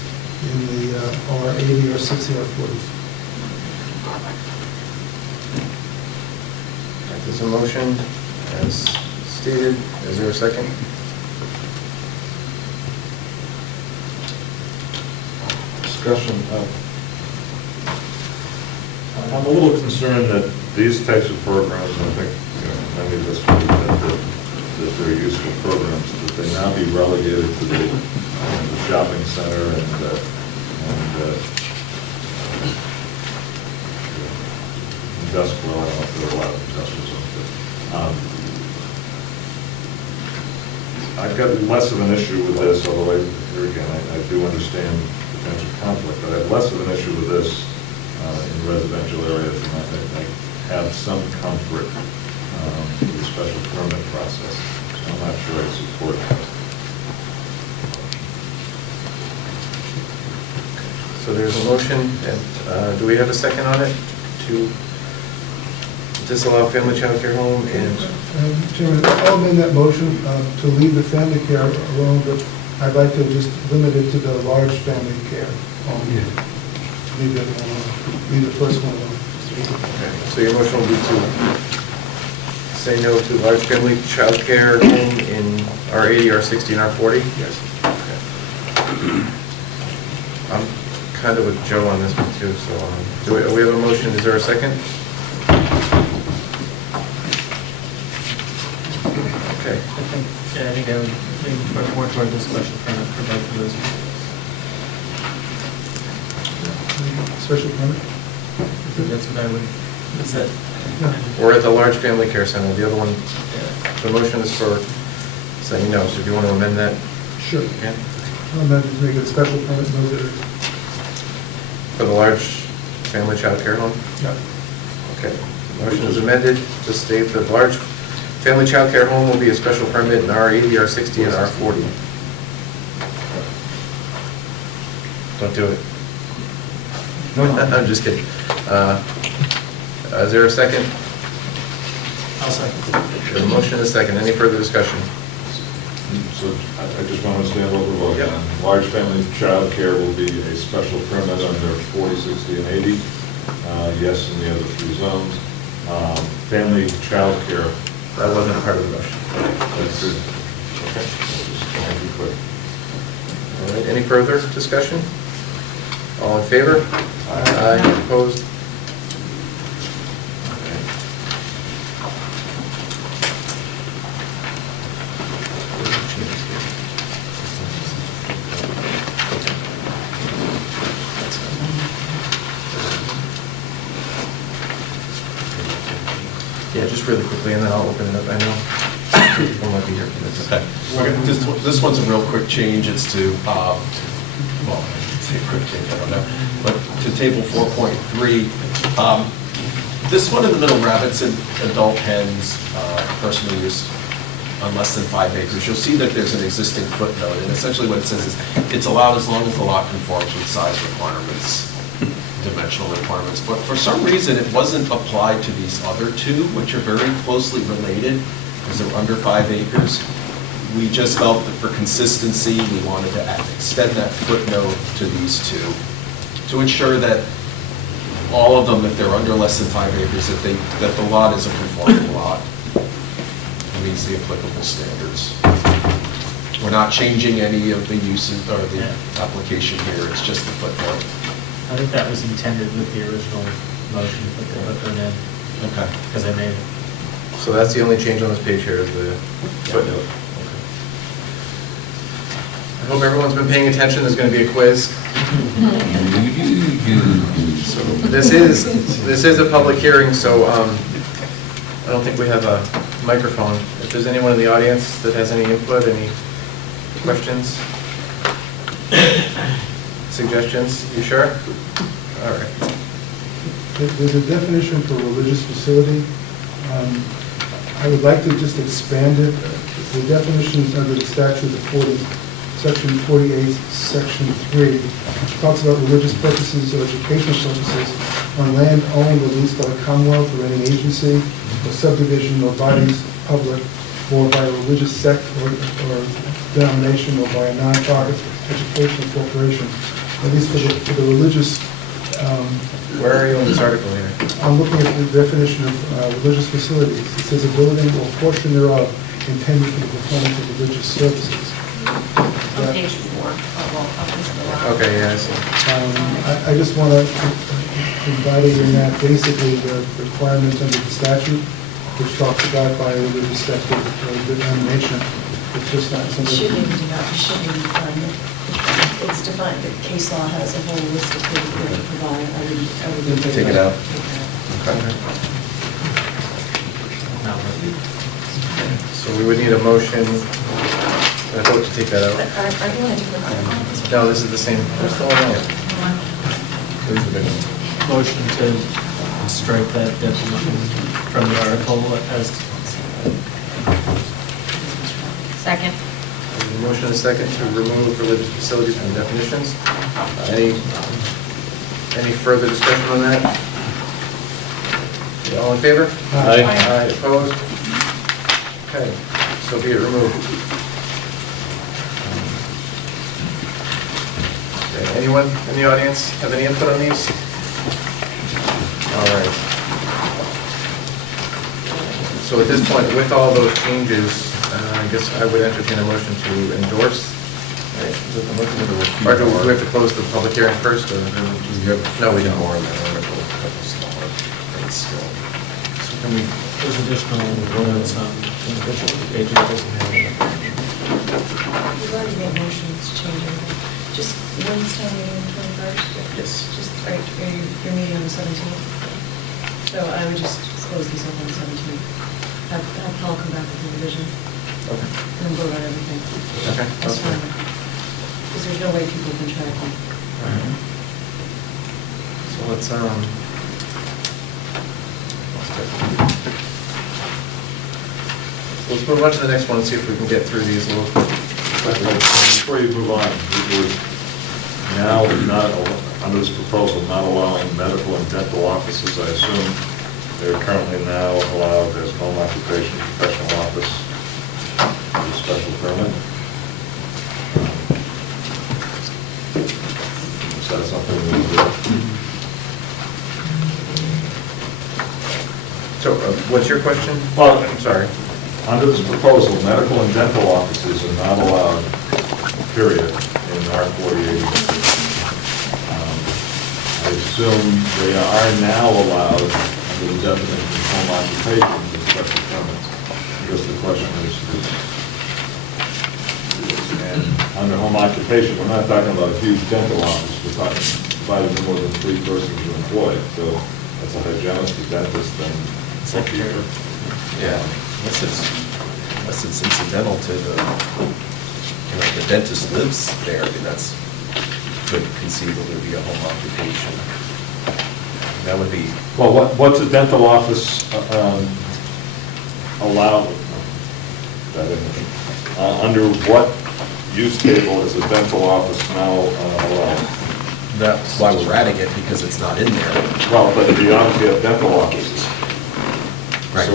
in the R80, R60, R40. There's a motion as stated. Is there a second? Discussion. I'm a little concerned that these types of programs, and I think many of us believe that they're useful programs, that they now be relegated to the shopping center and industrial. I don't know if there are a lot of industrial zones, but I've got less of an issue with this, although here again, I do understand potential conflict, but I have less of an issue with this in residential areas, and I have some comfort with the special permit process. So I'm not sure I support that. So there's a motion, and do we have a second on it to disallow family child care home and? Chairman, I'll amend that motion to leave the family care alone, but I'd like to just limit it to the large family care home. Leave the first one alone. Okay. So your motion will be to say no to large family child care home in R80, R60, and R40? Yes. Okay. I'm kind of with Joe on this one too, so do we have a motion? Is there a second? Okay. I think I would lean more toward the special permit for both of those. Special permit? I think that's what I would Is that? We're at the large family care center, the other one, the motion is for, so you know, so if you want to amend that, Sure. you can. I'll amend to make it a special permit in those areas. For the large family child care home? Yeah. Okay. Motion is amended to state that large family child care home will be a special permit in R80, R60, and R40. Don't do it. I'm just kidding. Is there a second? I'll second. There's a motion and a second. Any further discussion? So I just want to understand what we're voting Yep. on. Large family child care will be a special permit under 40, 60, and 80. Yes, in the other three zones. Family child care. That wasn't a part of the motion. That's good. Okay. Just to be quick. All right, any further discussion? All in favor? Aye. Opposed? Yeah, just really quickly, and then I'll open it up. I know one might be here for this. Okay. This one's a real quick change. It's to, well, I say quick change, I don't know, but to table 4.3. This one in the middle, rabbits and adult hens, personal use on less than 5 acres. You'll see that there's an existing footnote, and essentially what it says is, it's allowed as long as the lot conforms with size requirements, dimensional requirements, but for some reason, it wasn't applied to these other two, which are very closely related, because they're under 5 acres. We just felt that for consistency, we wanted to extend that footnote to these two, to ensure that all of them, if they're under less than 5 acres, that the lot is a conforming lot, and meets the applicable standards. We're not changing any of the uses, or the application here, it's just the footnote. I think that was intended with the original motion, but they put them in. Okay. Because I made it. So that's the only change on this page here, is the footnote. I hope everyone's been paying attention. There's going to be a quiz. So this is a public hearing, so I don't think we have a microphone. If there's anyone in the audience that has any input, any questions, suggestions, you sure? All right. There's a definition for religious facility. I would like to just expand it. The definitions under the statute of Section 48, Section 3, talks about religious purposes or educational purposes on land owned or leased by the Commonwealth or any agency or subdivision or bodies public, or by a religious sect or denomination, or by a non-profit educational corporation. At least for the religious. Where are you on this article here? I'm looking at the definition of religious facilities. It says a building or portion thereof intended for the performance of religious services. On page 4. Okay, yeah, I see. I just want to embody in that basically the requirements under the statute, which talks about by a religious sect or denomination. It's just not It something. shouldn't even be, it shouldn't even define it. It's defined, the case law has a whole list of things that they provide. I would Take it out. Take Not really. So we would need a motion. I vote to take that But out. are you on a different article? No, this is the same. We're still on it. This is the big one. Motion to strike that definition from the article as. Second. There's a motion and a second to remove religious facilities from definitions. Any further discussion on that? Okay, all in favor? Aye. Aye, opposed? Okay, so be it removed. Okay, anyone in the audience have any input on these? All right. So at this point, with all those changes, I guess I would entertain a motion to endorse. Right, or do we have to close the public hearing first? Or no, we don't. More in that article, a couple smaller things still. So can we? There's additional words on individual pages. Doesn't have any. You've already made motions to change everything. Just when's town meeting, 21st? Yes. Just, you're meeting on the 17th? So I would just close these up on the 17th. Have Paul come back with the revision Okay. and then vote on everything. Okay. That's fine. Because there's no way people can track them. So let's move on to the next one and see if we can get through these a little quick. Before you move on, we would now not, under this proposal, not allowing medical and dental offices. I assume they're currently now allowed as home occupation professional office with a special permit. Is that something we do? So what's your question? Well, I'm sorry. Under this proposal, medical and dental offices are not allowed, period, in R-4080. I assume they are now allowed under the definition of home occupation with special permits. Because the question is, and under home occupation, we're not talking about a huge dental office, we're talking providing no more than 3 persons are employed. So that's a hygienist, a dentist, and bookkeeper. Yeah, unless it's incidental to the dentist lives there, I mean, that's, could conceivably be a home occupation. That would be. Well, what's a dental office allowed? Under what use table is a dental office now allowed? That's why we're adding it, because it's not in there. Well, but you obviously have dental offices. Right. So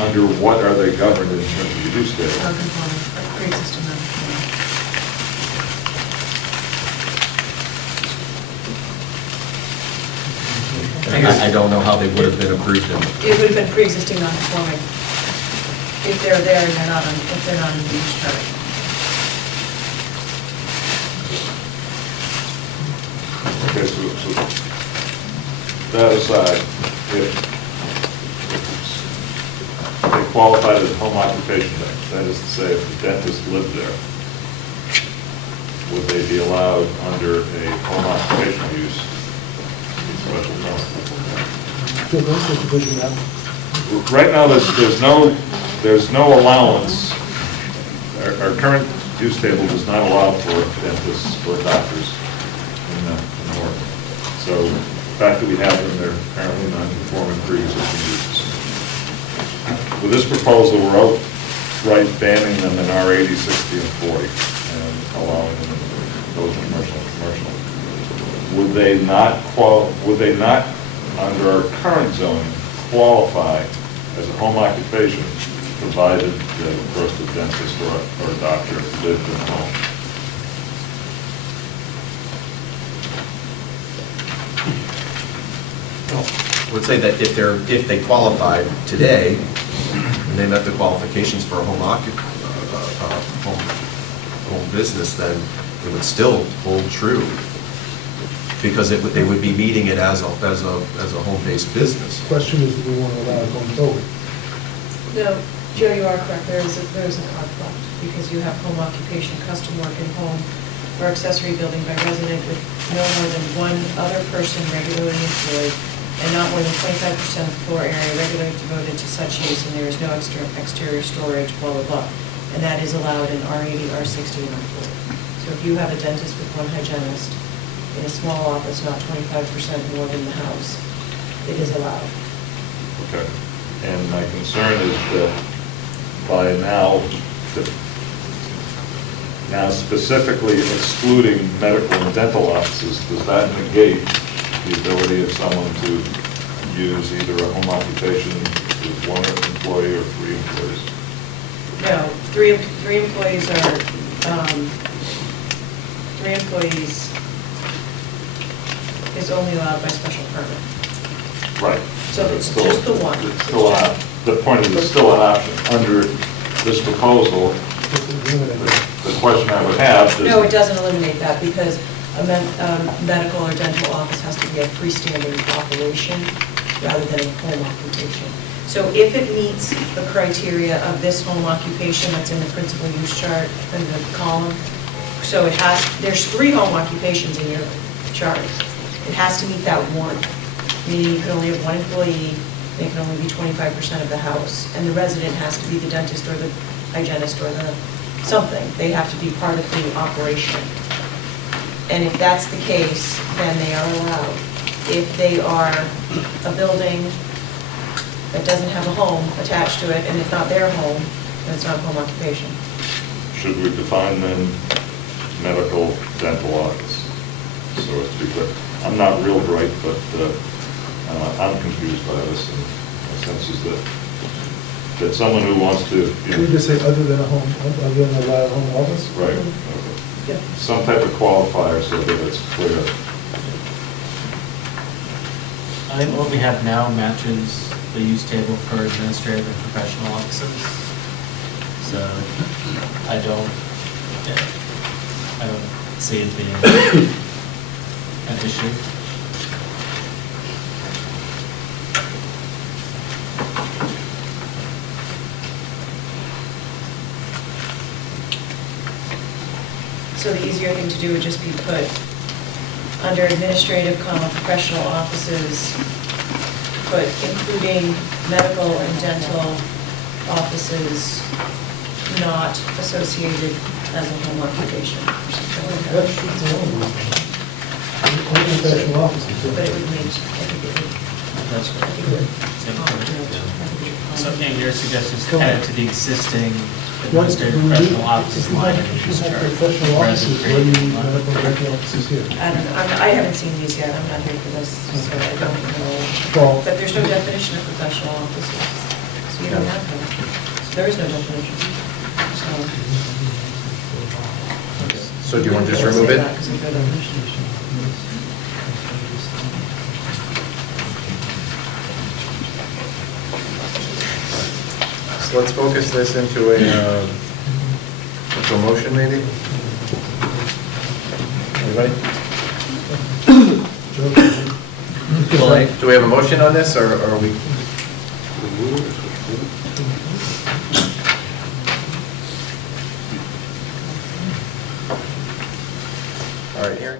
under what are they governed in terms of use table? Non-conforming, pre-existing non-conforming. I don't know how they would have been approved in. It would have been pre-existing non-conforming if they're there and they're not on, if they're not in the use chart. Okay, so that aside, if they qualified as home occupation, that is to say, if the dentist lived there, would they be allowed under a home occupation use special permit? Phil, go to the division now. Right now, there's no allowance. Our current use table does not allow for dentists or doctors in the ordinance. So the fact that we have them, they're currently non-conforming pre-existing uses. With this proposal, we're outright banning them in R80, 60, and 40, and allowing them in both commercial and commercial. Would they not, under our current zoning, qualify as a home occupation, provided that, of course, the dentist or a doctor lived in the home? I would say that if they qualified today, and they met the qualifications for a home business, then it would still hold true, because they would be meeting it as a home-based business. Question is, do we want to allow it going forward? No, Joe, you are correct, there is a conflict, because you have home occupation, custom work in home, or accessory building by resident with no more than one other person regularly employed, and not more than 25% of the floor area regularly devoted to such use, and there is no exterior storage, blah, blah, blah. And that is allowed in R80, R60, and R40. So if you have a dentist with one hygienist in a small office, not 25% more than the house, it is allowed. Okay. And my concern is that by now specifically excluding medical and dental offices, does that negate the ability of someone to use either a home occupation with one employee or 3 employees? No, three employees are, 3 employees is only allowed by special permit. Right. So But it's just the one. It's still an option. The point is, it's still an option. Under this proposal, the question I would have is... No, it doesn't eliminate that, because a medical or dental office has to be a freestanding operation rather than a home occupation. So if it meets the criteria of this home occupation that's in the principal use chart, in the column, so it has, there's 3 home occupations in your chart. It has to meet that one. meaning you can only have one employee, and it can only be 25% of the house, and the resident has to be the dentist or the hygienist or the something. They have to be part of the operation. And if that's the case, then they are allowed. If they are a building that doesn't have a home attached to it, and it's not their home, then it's not a home occupation. Should we define then medical dental office? So as to be clear, I'm not real bright, but I'm confused by this, and my sense is that someone who wants to, Can we just say other than a home, other than a home office? right, Yeah. okay. Some type of qualifier so that it's clear. I think what we have now matches the use table for administrative and professional offices. So I don't see it being an issue. So the easier thing to do would just be put under administrative, professional offices, put including medical and dental offices not associated as a home occupation. Or something like that. Professional offices. But it would make, I think it would. That's I think it would. So, and your suggestion is to add it to the existing administrative professional offices line in the use chart. Professional offices, what do you need medical and dental offices here? I don't know, I haven't seen these yet, I'm not here for this, so I don't know. Well, But there's no definition of professional offices, so you don't have that. There is no definition. So do you want to just remove it? So let's focus this into a motion maybe? Anybody? Do we have a motion on this, or are we? All right, here.